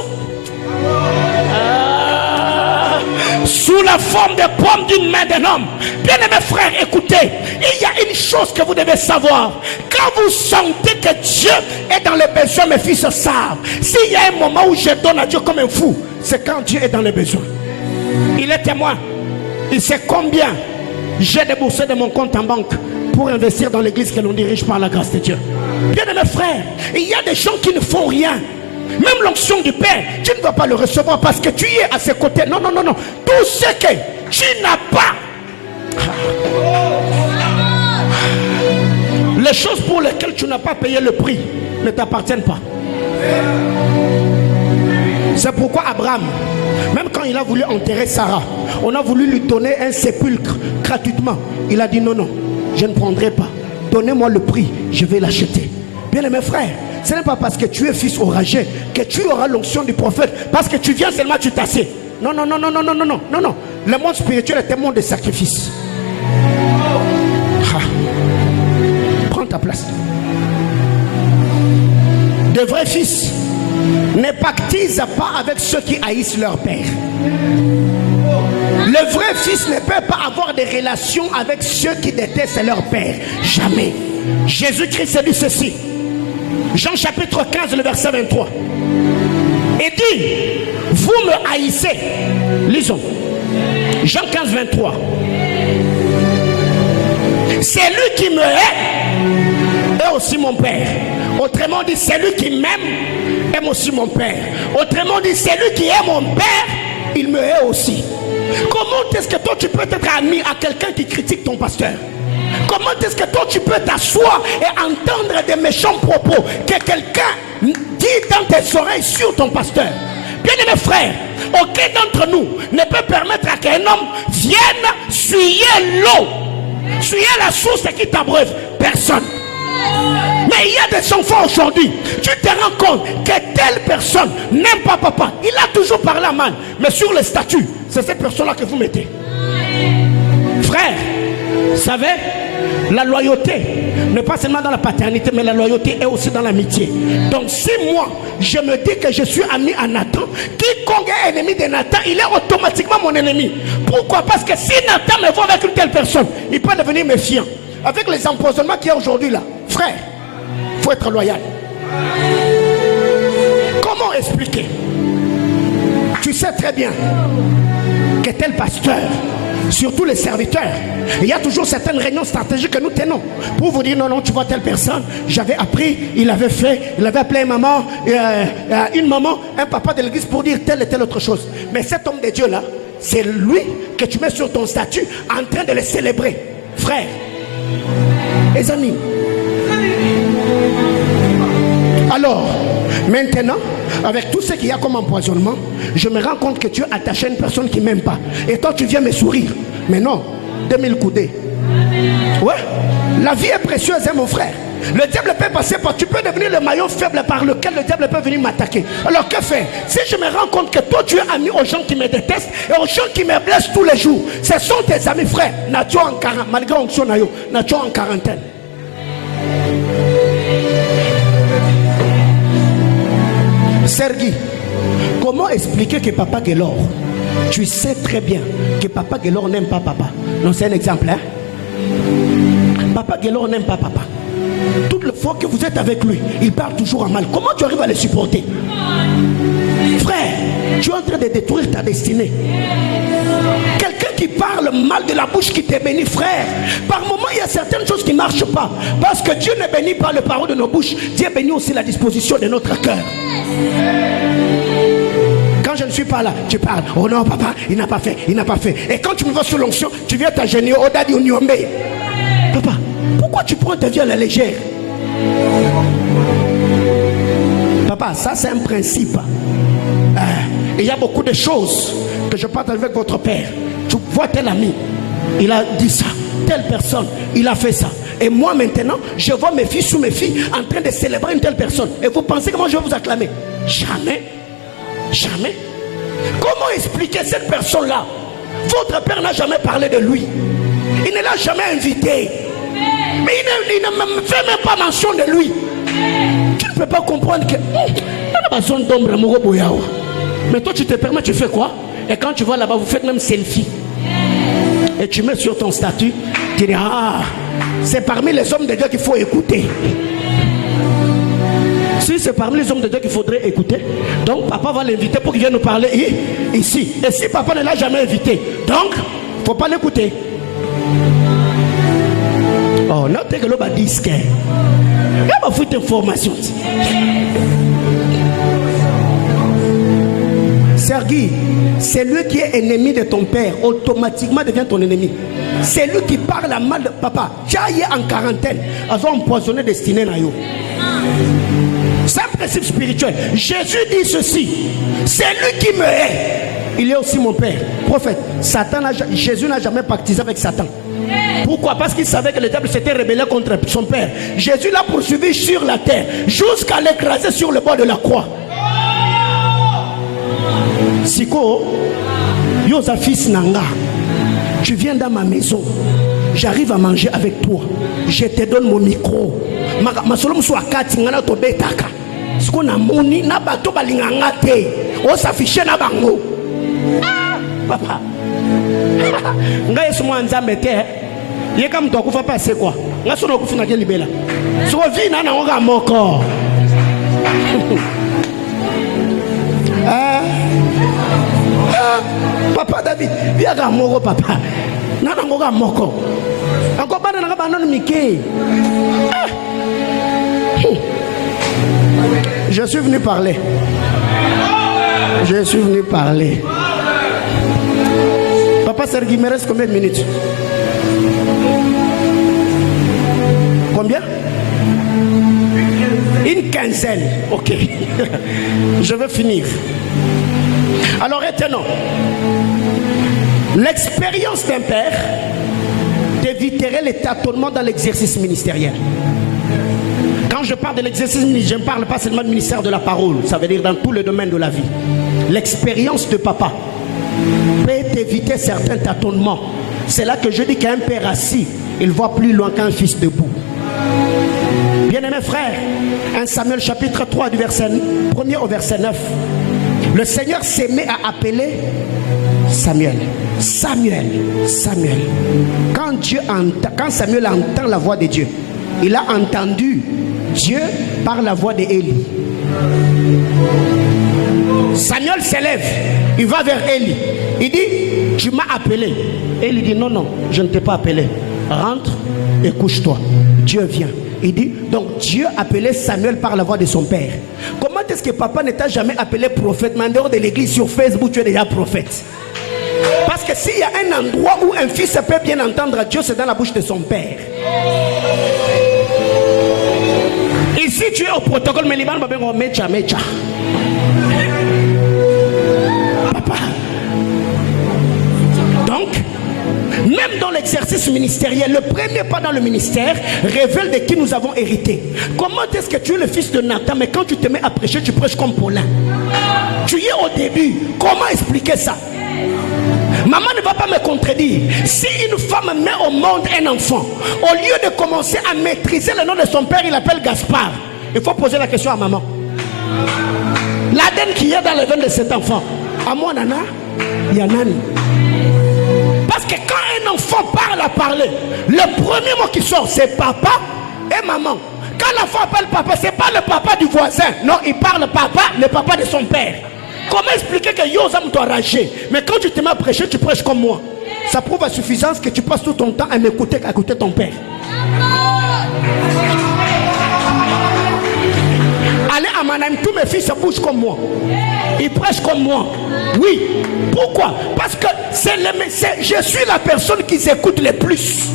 la forme de pommes d'une main d'un homme. Bien-aimés frères, écoutez, il y a une chose que vous devez savoir. Quand vous sentez que Dieu est dans les besoins, mes fils savent. S'il y a un moment où je donne à Dieu comme un fou, c'est quand Dieu est dans les besoins. Il est témoin. Il sait combien j'ai déboursé de mon compte en banque pour investir dans l'église que l'on dirige par la grâce de Dieu. Bien-aimés frères, il y a des gens qui ne font rien. Même l'onction du Père, tu ne vas pas le recevoir parce que tu y es à ses côtés. Non, non, non, non. Tout ce que tu n'as pas, les choses pour lesquelles tu n'as pas payé le prix ne t'appartiennent pas. C'est pourquoi Abraham, même quand il a voulu enterrer Sarah, on a voulu lui donner un sépulcre gratuitement. Il a dit non, non, je ne prendrai pas. Donnez-moi le prix, je vais l'acheter. Bien aimés frères, ce n'est pas parce que tu es fils orageux que tu auras l'onction du prophète. Parce que tu viens seulement, tu t'assieds. Non, non, non, non, non, non, non, non, non. Le monde spirituel est un monde de sacrifice. Ah. Prends ta place. De vrais fils ne pactisent pas avec ceux qui haïssent leur père. Le vrai fils ne peut pas avoir des relations avec ceux qui détestent leur père. Jamais. Jésus-Christ a dit ceci. Jean chapitre 15, le verset 23. Et dit, vous me haïssez. Lisons. Jean 15, 23. C'est lui qui me hait, est aussi mon père. Autrement dit, c'est lui qui m'aime, aime aussi mon père. Autrement dit, c'est lui qui aime mon père, il me hait aussi. Comment est-ce que toi tu peux être ami à quelqu'un qui critique ton pasteur? Comment est-ce que toi tu peux t'asseoir et entendre des méchants propos que quelqu'un dit dans tes oreilles sur ton pasteur? Bien aimés frères, aucun d'entre nous ne peut permettre à qu'un homme vienne suyer l'eau, suyer la source qui t'abreuve. Personne. Mais il y a des enfants aujourd'hui, tu te rends compte que telle personne n'aime pas papa. Il a toujours parlé à mal, mais sur les statuts, c'est cette personne-là que vous mettez. Frère, vous savez, la loyauté n'est pas seulement dans la paternité, mais la loyauté est aussi dans l'amitié. Donc si moi, je me dis que je suis ami à Nathan, quiconque est ennemi de Nathan, il est automatiquement mon ennemi. Pourquoi? Parce que si Nathan me voit avec une telle personne, il peut devenir méfiant. Avec les empoisonnements qu'il y a aujourd'hui là, frère, il faut être loyal. Comment expliquer? Tu sais très bien que tel pasteur, surtout les serviteurs, il y a toujours certaines réunions stratégiques que nous tenons pour vous dire non, non, tu vois telle personne, j'avais appris, il avait fait, il avait appelé une maman, un papa de l'église pour dire telle et telle autre chose. Mais cet homme de Dieu là, c'est lui que tu mets sur ton statut en train de le célébrer. Frère, les amis, alors maintenant, avec tout ce qu'il y a comme empoisonnement, je me rends compte que tu es attaché à une personne qui ne m'aime pas. Et toi, tu viens me sourire. Mais non, 2000 coudées. Ouais, la vie est précieuse, hein, mon frère. Le diable peut passer par... Tu peux devenir le maillon faible par lequel le diable peut venir m'attaquer. Alors que faire? Si je me rends compte que toi, tu es ami aux gens qui me détestent et aux gens qui me blessent tous les jours, ce sont tes amis, frère. Malgré onction, nature en quarantaine. Sergi, comment expliquer que Papa Guélor, tu sais très bien que Papa Guélor n'aime pas papa? Non, c'est un exemple, hein? Papa Guélor n'aime pas papa. Toutes les fois que vous êtes avec lui, il parle toujours en mal. Comment tu arrives à le supporter? Frère, tu es en train de détruire ta destinée. Quelqu'un qui parle mal de la bouche qui te bénit, frère. Par moment, il y a certaines choses qui ne marchent pas. Parce que Dieu ne bénit pas le parole de nos bouches. Dieu bénit aussi la disposition de notre cœur. Quand je ne suis pas là, tu parles. Oh non, papa, il n'a pas fait, il n'a pas fait. Et quand tu me vois sous l'onction, tu viens t'agenouiller au dadi ou niombe. Papa, pourquoi tu prends ta vie à la légère? Papa, ça c'est un principe. Il y a beaucoup de choses que je partage avec votre père. Tu vois tel ami, il a dit ça. Telle personne, il a fait ça. Et moi maintenant, je vois mes fils ou mes filles en train de célébrer une telle personne. Et vous pensez comment je vais vous acclamer? Jamais. Jamais. Comment expliquer cette personne-là? Votre père n'a jamais parlé de lui. Il ne l'a jamais invité. Mais il ne fait même pas mention de lui. Tu ne peux pas comprendre que... Mais toi tu te permets, tu fais quoi? Et quand tu vas là-bas, vous faites même selfie. Et tu mets sur ton statut, tu dis, ah, c'est parmi les hommes de Dieu qu'il faut écouter. Si c'est parmi les hommes de Dieu qu'il faudrait écouter, donc papa va l'inviter pour qu'il vienne nous parler ici. Et si papa ne l'a jamais invité, donc il ne faut pas l'écouter. Oh, notez que l'homme a dit ce qu'il y a ma fuite d'information. Sergi, c'est lui qui est ennemi de ton père, automatiquement devient ton ennemi. C'est lui qui parle à mal de papa. Tu as eu en quarantaine, avant empoisonné destiné na yo. C'est un principe spirituel. Jésus dit ceci: c'est lui qui me hait. Il est aussi mon père. Prophète, Jésus n'a jamais pactisé avec Satan. Pourquoi? Parce qu'il savait que le diable s'était rebellé contre son père. Jésus l'a poursuivi sur la terre jusqu'à l'écraser sur le bord de la croix. Siko, Yosa fils Nanga, tu viens dans ma maison, j'arrive à manger avec toi, je te donne mon micro. Ma solo soit kati ngana to betaka. Siko na moni na bato balinganga te. O s'afficher na bango. Papa. Nga yesu mwa nzambe te. Ye kam to kufa passer quoi? Nga sono kufuna ke libela. Siko vi na na ngoga moko. Papa David, viens à moko papa. Nana ngoga moko. Encore bana na bana mike. Je suis venu parler. Je suis venu parler. Papa Sergi, il me reste combien de minutes? Combien? Une quinzaine. Ok. Je vais finir. Alors retenons. L'expérience d'un père t'éviterait les tâtonnements dans l'exercice ministériel. Quand je parle de l'exercice, je ne parle pas seulement du ministère de la parole, ça veut dire dans tous les domaines de la vie. L'expérience de papa peut éviter certains tâtonnements. C'est là que je dis qu'un père assis, il voit plus loin qu'un fils debout. Bien-aimés frères, 1 Samuel chapitre 3 du verset 1er au verset 9. Le Seigneur s'est mis à appeler Samuel. Samuel, Samuel. Quand Samuel entend la voix de Dieu, il a entendu Dieu par la voix d'Élie. Samuel s'élève, il va vers Élie. Il dit, tu m'as appelé. Élie dit, non, non, je ne t'ai pas appelé. Rentre et couche-toi. Dieu vient. Il dit, donc Dieu appelait Samuel par la voix de son père. Comment est-ce que papa ne t'a jamais appelé prophète? Mais en dehors de l'église, sur Facebook, tu es déjà prophète. Parce que s'il y a un endroit où un fils peut bien entendre Dieu, c'est dans la bouche de son père. Ici, tu es au protocole, mais l'imam va bien mecha. Papa. Donc, même dans l'exercice ministériel, le premier pas dans le ministère révèle de qui nous avons hérité. Comment est-ce que tu es le fils de Nathan, mais quand tu te mets à prêcher, tu prêches comme Paulin? Tu y es au début. Comment expliquer ça? Maman ne va pas me contredire. Si une femme met au monde un enfant, au lieu de commencer à maîtriser le nom de son père, il appelle Gaspard. Il faut poser la question à maman. L'ADN qui est dans le ventre de cet enfant, à moi, Nana, il y a Nani. Parce que quand un enfant parle à parler, le premier mot qui sort, c'est papa et maman. Quand l'enfant appelle papa, ce n'est pas le papa du voisin. Non, il parle papa, le papa de son père. Comment expliquer que Yosam doit rager? Mais quand tu te mets à prêcher, tu prêches comme moi. Ça prouve à suffisance que tu passes tout ton temps à m'écouter qu'à écouter ton père. Allez à Manaïm, tous mes fils bougent comme moi. Ils prêchent comme moi. Oui. Pourquoi? Parce que je suis la personne qui s'écoute le plus.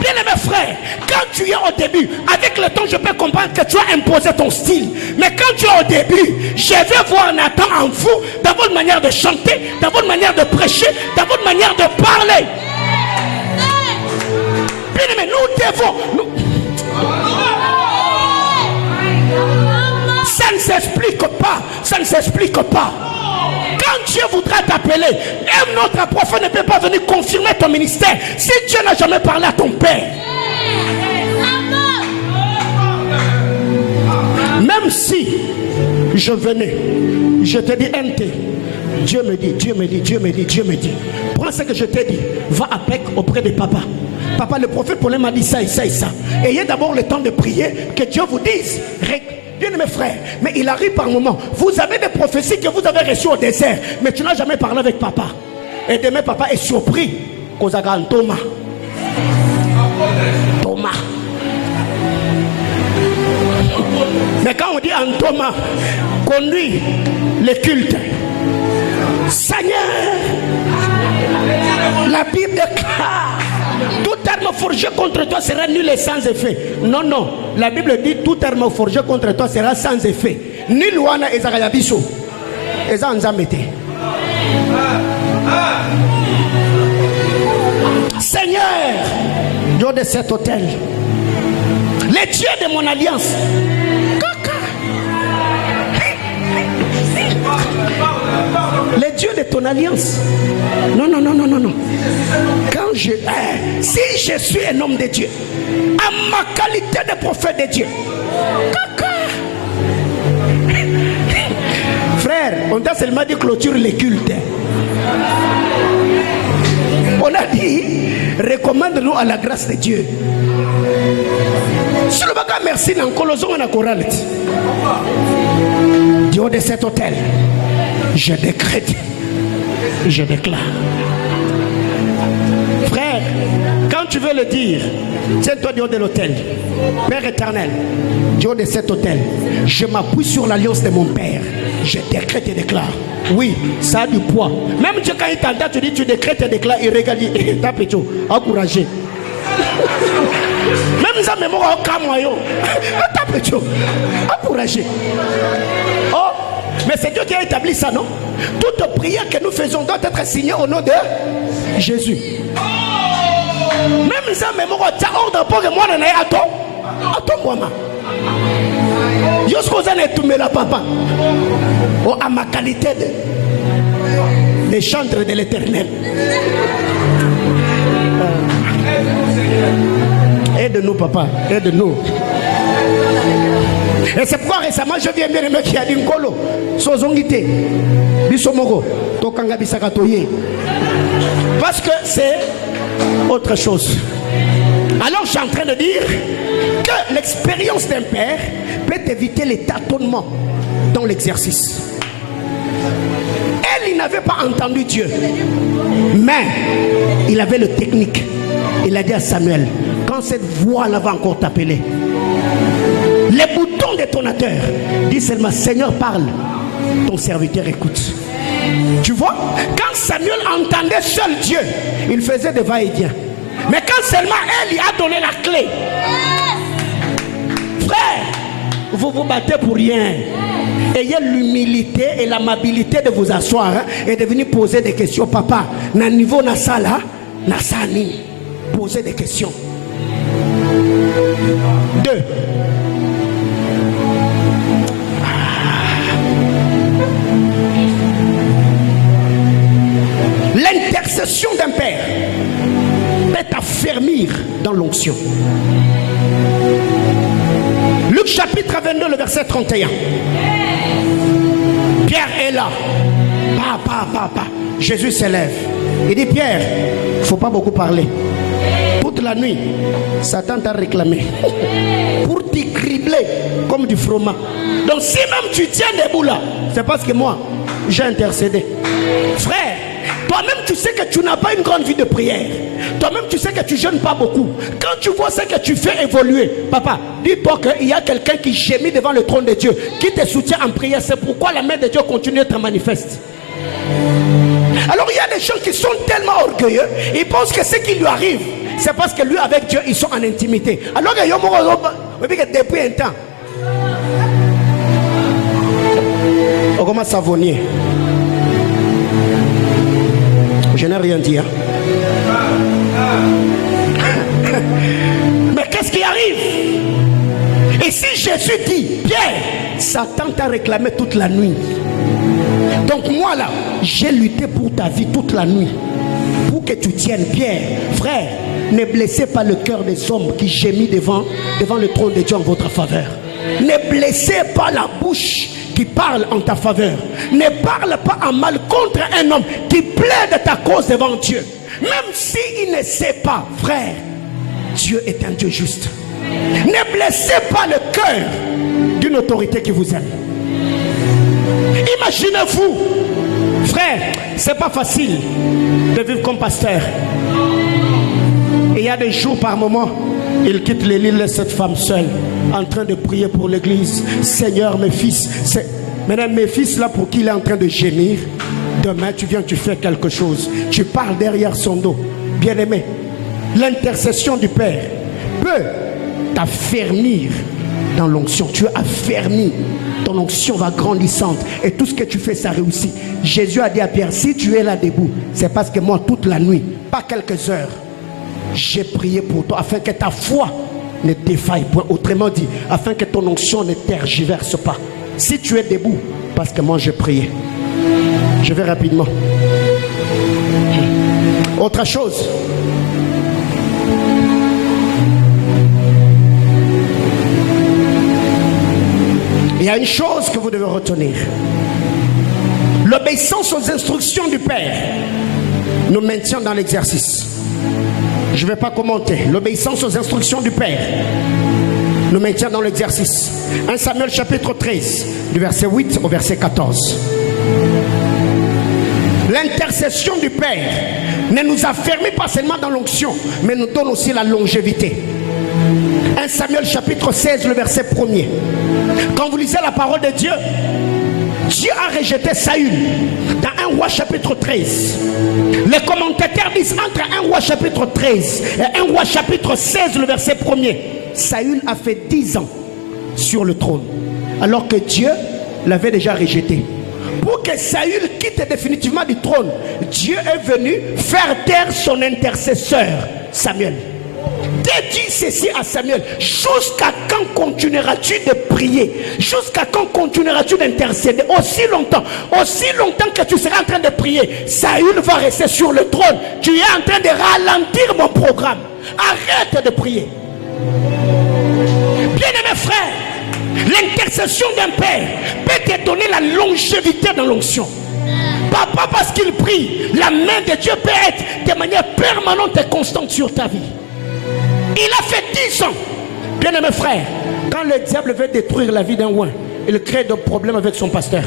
Bien aimé frère, quand tu es au début, avec le temps je peux comprendre que tu as imposé ton style. Mais quand tu es au début, je vais voir Nathan en vous, dans votre manière de chanter, dans votre manière de prêcher, dans votre manière de parler. Bien aimé, nous devons... Ça ne s'explique pas. Ça ne s'explique pas. Quand Dieu voudra t'appeler, un autre prophète ne peut pas venir confirmer ton ministère si Dieu n'a jamais parlé à ton père. Même si je venais, je te dis NT, Dieu me dit. Prends ce que je t'ai dit, va avec auprès de papa. Papa, le prophète pour m'a dit ça et ça et ça. Ayez d'abord le temps de prier, que Dieu vous dise. Bien mes frères, mais il arrive par moment. Vous avez des prophéties que vous avez reçues au désert, mais tu n'as jamais parlé avec papa. Et demain, papa est surpris. Thomas. Mais quand on dit en Thomas, conduit le culte. Seigneur, la Bible déclare, tout arme forgé contre toi sera nul et sans effet. Non, la Bible dit tout arme forgé contre toi sera sans effet. Ni Luana et Zagayabiso. Et ça, on a mis. Seigneur, Dieu de cet hôtel, les dieux de mon alliance. Les dieux de ton alliance. Non. Quand si je suis un homme de Dieu, à ma qualité de prophète de Dieu. Frère, on t'a seulement dit clôture les cultes. On a dit, recommande-nous à la grâce de Dieu. Sur le bagage, merci, dans Coloson, on a chorale. Dieu de cet hôtel, je décrète, je déclare. Frère, quand tu veux le dire, tiens-toi Dieu de l'hôtel. Père éternel, Dieu de cet hôtel, je m'appuie sur l'alliance de mon Père. Je décrète et déclare. Oui, ça a du poids. Même Dieu, quand il t'entend, tu dis tu décrètes et déclares, il regarde, il tape et tout, encouragé. Même ça, même au camoyo, tape et tout, encouragé. Oh, mais c'est Dieu qui a établi ça, non? Toute prière que nous faisons doit être signée au nom de Jésus. Même ça, même au ordre pour que moi, je n'ai attends moi. Jusqu'aux années, tout me la papa. Oh, à ma qualité de chantre de l'éternel. Aide-nous, papa, aide-nous. Et c'est pourquoi récemment je viens bien aimer qui a dit Nkolo, Sozongite, Bisomoro, Tokanga Bisakatoye. Parce que c'est autre chose. Alors je suis en train de dire que l'expérience d'un père peut éviter les tâtonnements dans l'exercice. Elle, il n'avait pas entendu Dieu, mais il avait le technique. Il a dit à Samuel, quand cette voix-là va encore t'appeler, les boutons détonateurs, dis seulement Seigneur parle, ton serviteur écoute. Tu vois, quand Samuel entendait seul Dieu, il faisait des va-et-vient. Mais quand seulement elle, il a donné la clé. Frère, vous vous battez pour rien. Ayez l'humilité et l'amabilité de vous asseoir et de venir poser des questions. Papa, na niveau na sala, na sani. Posez des questions. 2. L'intercession d'un père peut t'affermir dans l'onction. Luc chapitre 22, le verset 31. Pierre est là. Papa. Jésus s'élève. Il dit Pierre, il ne faut pas beaucoup parler. Toute la nuit, Satan t'a réclamé pour t'y cribler comme du froment. Donc si même tu tiens debout là, c'est parce que moi, j'ai intercédé. Frère, toi-même tu sais que tu n'as pas une grande vie de prière. Toi-même tu sais que tu jeûnes pas beaucoup. Quand tu vois ce que tu fais évoluer, papa, dis-toi qu'il y a quelqu'un qui gémit devant le trône de Dieu, qui te soutient en prière. C'est pourquoi la main de Dieu continue d'être manifeste. Alors il y a des gens qui sont tellement orgueilleux, ils pensent que ce qui lui arrive, c'est parce que lui avec Dieu, ils sont en intimité. Alors que depuis un temps, on commence à savonnier. Je n'ai rien dit. Mais qu'est-ce qui arrive? Et si Jésus dit, Pierre, Satan t'a réclamé toute la nuit. Donc moi là, j'ai lutté pour ta vie toute la nuit. Pour que tu tiennes bien. Frère, ne blessez pas le cœur des hommes qui gémissent devant le trône de Dieu en votre faveur. Ne blessez pas la bouche qui parle en ta faveur. Ne parle pas en mal contre un homme qui plaide ta cause devant Dieu. Même s'il ne sait pas, frère, Dieu est un Dieu juste. Ne blessez pas le cœur d'une autorité qui vous aime. Imaginez-vous, frère, c'est pas facile de vivre comme pasteur. Et il y a des jours par moment, il quitte les lits, laisse cette femme seule, en train de prier pour l'église. Seigneur, mes fils, maintenant mes fils là pour qui il est en train de gémir. Demain tu viens, tu fais quelque chose. Tu parles derrière son dos. Bien-aimé, l'intercession du Père peut t'affermir dans l'onction. Tu es affermi. Ton onction va grandissante. Et tout ce que tu fais, ça réussit. Jésus a dit à Pierre, si tu es là debout, c'est parce que moi, toute la nuit, pas quelques heures, j'ai prié pour toi, afin que ta foi ne défaille point. Autrement dit, afin que ton onction ne tergiverse pas. Si tu es debout, parce que moi, j'ai prié. Je vais rapidement. Autre chose. Il y a une chose que vous devez retenir. L'obéissance aux instructions du Père nous maintient dans l'exercice. Je ne vais pas commenter. L'obéissance aux instructions du Père nous maintient dans l'exercice. 1 Samuel chapitre 13, du verset 8 au verset 14. L'intercession du Père ne nous affermit pas seulement dans l'onction, mais nous donne aussi la longévité. 1 Samuel chapitre 16, le verset 1er. Quand vous lisez la parole de Dieu, Dieu a rejeté Saül dans 1 roi chapitre 13. Les commentateurs disent entre 1 roi chapitre 13 et 1 roi chapitre 16, le verset 1er, Saül a fait 10 ans sur le trône, alors que Dieu l'avait déjà rejeté. Pour que Saül quitte définitivement du trône, Dieu est venu faire taire son intercesseur, Samuel. Dieu dit ceci à Samuel: jusqu'à quand continueras-tu de prier? Jusqu'à quand continueras-tu d'intercéder? Aussi longtemps que tu seras en train de prier, Saül va rester sur le trône. Tu es en train de ralentir mon programme. Arrête de prier. Bien-aimé frère, l'intercession d'un père peut te donner la longévité dans l'onction. Pas parce qu'il prie, la main de Dieu peut être de manière permanente et constante sur ta vie. Il a fait 10 ans. Bien-aimé frère, quand le diable veut détruire la vie d'un roi, il crée des problèmes avec son pasteur.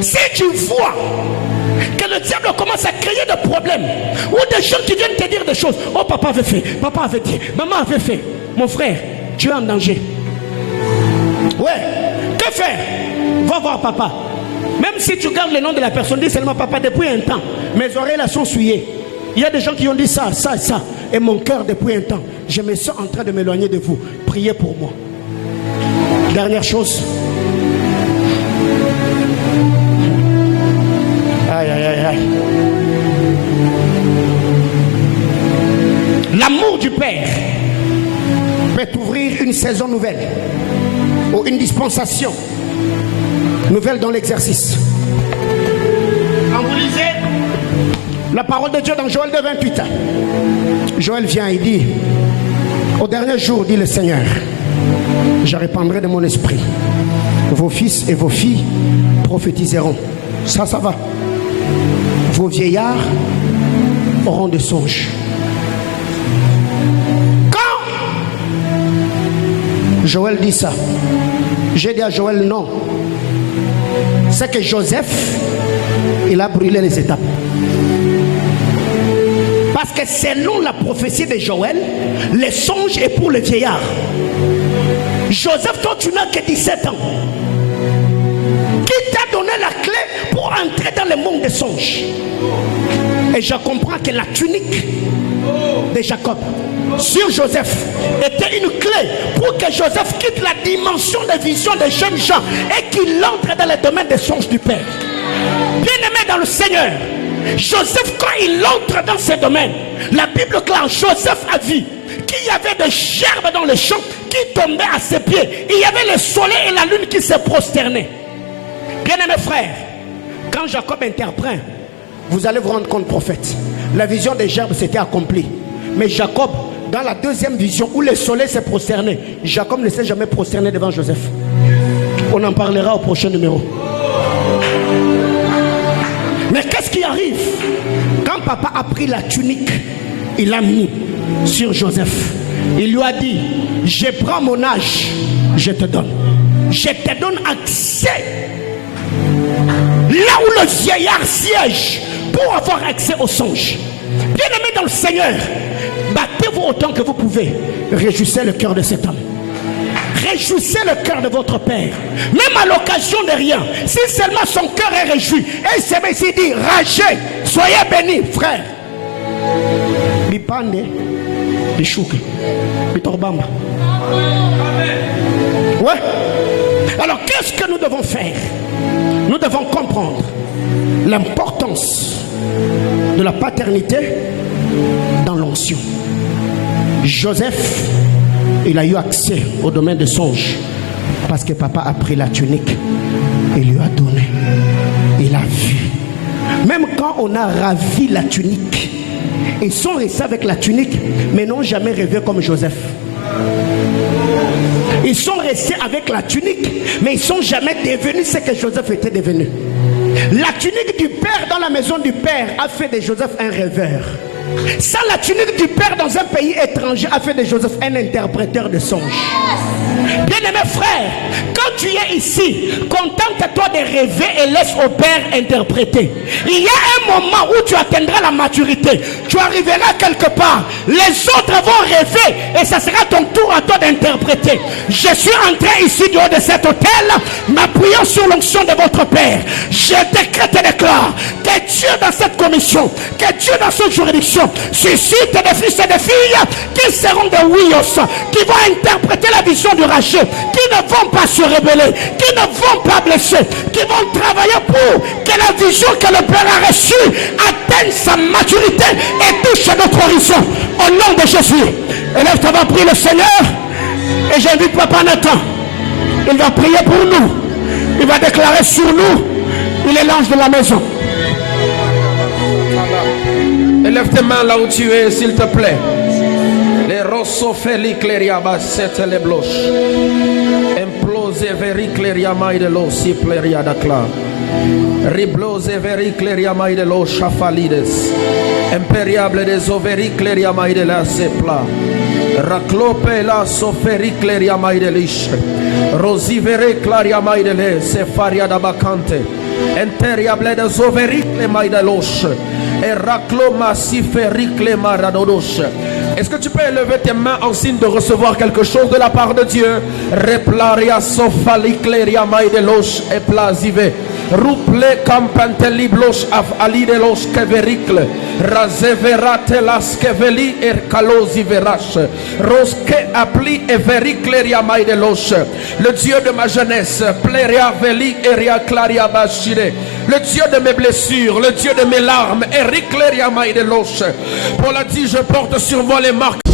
Si tu vois que le diable commence à créer des problèmes, ou des gens qui viennent te dire des choses: oh, papa avait fait, papa avait dit, maman avait fait, mon frère, tu es en danger. Ouais, que faire? Va voir papa. Même si tu gardes le nom de la personne, dis seulement: papa, depuis un temps, mes oreilles là sont souillées. Il y a des gens qui ont dit ça. Et mon cœur, depuis un temps, je me sens en train de m'éloigner de vous. Priez pour moi. Dernière chose. Aïe. L'amour du Père peut ouvrir une saison nouvelle ou une dispensation nouvelle dans l'exercice. Quand vous lisez la parole de Dieu dans Joël 2:28, Joël vient et dit: au dernier jour, dit le Seigneur, je répandrai de mon esprit. Vos fils et vos filles prophétiseront. Ça va. Vos vieillards auront des songes. Quand Joël dit ça, j'ai dit à Joël: non. C'est que Joseph, il a brûlé les étapes. Parce que selon la prophétie de Joël, le songe est pour le vieillard. Joseph, toi tu n'as que 17 ans. Qui t'a donné la clé pour entrer dans le monde des songes? Et je comprends que la tunique de Jacob sur Joseph était une clé pour que Joseph quitte la dimension de vision des jeunes gens et qu'il entre dans le domaine des songes du Père. Bien-aimé dans le Seigneur, Joseph, quand il entre dans ce domaine, la Bible clame: Joseph a vu qu'il y avait des gerbes dans les champs qui tombaient à ses pieds. Il y avait le soleil et la lune qui se prosternaient. Bien-aimés frères, quand Jacob interprète, vous allez vous rendre compte, prophète, la vision des gerbes s'était accomplie. Mais Jacob, dans la deuxième vision où le soleil s'est prosterné, Jacob ne s'est jamais prosterné devant Joseph. On en parlera au prochain numéro. Mais qu'est-ce qui arrive? Quand papa a pris la tunique, il l'a mis sur Joseph. Il lui a dit, je prends mon âge, je te donne. Je te donne accès là où le vieillard siège pour avoir accès au songe. Bien-aimés dans le Seigneur, battez-vous autant que vous pouvez. Réjouissez le cœur de cet homme. Réjouissez le cœur de votre père. Même à l'occasion de rien. Si seulement son cœur est réjoui. Et il se met ici, dit, ragez, soyez bénis, frère. Bipande, Bichouke, Bitorbamba. Ouais. Alors qu'est-ce que nous devons faire? Nous devons comprendre l'importance de la paternité dans l'onction. Joseph, il a eu accès au domaine de songe parce que papa a pris la tunique et lui a donné. Il a vu. Même quand on a ravi la tunique, ils sont restés avec la tunique mais n'ont jamais rêvé comme Joseph. Ils sont restés avec la tunique mais ils ne sont jamais devenus ce que Joseph était devenu. La tunique du père dans la maison du père a fait de Joseph un rêveur. Ça, la tunique du père dans un pays étranger a fait de Joseph un interpréteur de songes. Bien-aimé frère, quand tu es ici, contente-toi de rêver et laisse au père interpréter. Il y a un moment où tu atteindras la maturité. Tu arriveras quelque part. Les autres vont rêver et ça sera ton tour à toi d'interpréter. Je suis entré ici du haut de cet hôtel, m'appuyant sur l'onction de votre père. Je décrète et déclare que Dieu dans cette commission, que Dieu dans cette juridiction suscite des fils et des filles qui seront des Wios, qui vont interpréter la vision du rachet, qui ne vont pas se rebeller, qui ne vont pas blesser, qui vont travailler pour que la vision que le Père a reçue atteigne sa maturité et touche notre horizon. Au nom de Jésus, élève ta main, prie le Seigneur et j'invite Papa Nathan. Il va prier pour nous, il va déclarer sur nous, il est l'ange de la maison. Élève tes mains là où tu es, s'il te plaît. Les rosso feli cleria basset les bloches. Implose veri cleria mai de lo si pleria da cla. Riblose veri cleria mai de lo chafalides. Imperiable des overi cleria mai de la sepla. Raclope la soferi cleria mai de liche. Rosivere claria mai de le sefaria da bacante. Imperiable des overi cleria mai de loche. Et racloma si fericle maradodoche. Est-ce que tu peux élever tes mains en signe de recevoir quelque chose de la part de Dieu? Replaria sofalicleria maideloche et plasive. Ruple campanteliblos af alidelos kevericle. Razeverate las keveli er kalosi verache. Roske appli et vericleria maideloche. Le Dieu de ma jeunesse, pleria veli eria claria bashire. Le Dieu de mes blessures, le Dieu de mes larmes, Eric Cleria Maideloche. Paul a dit, je porte sur moi les marques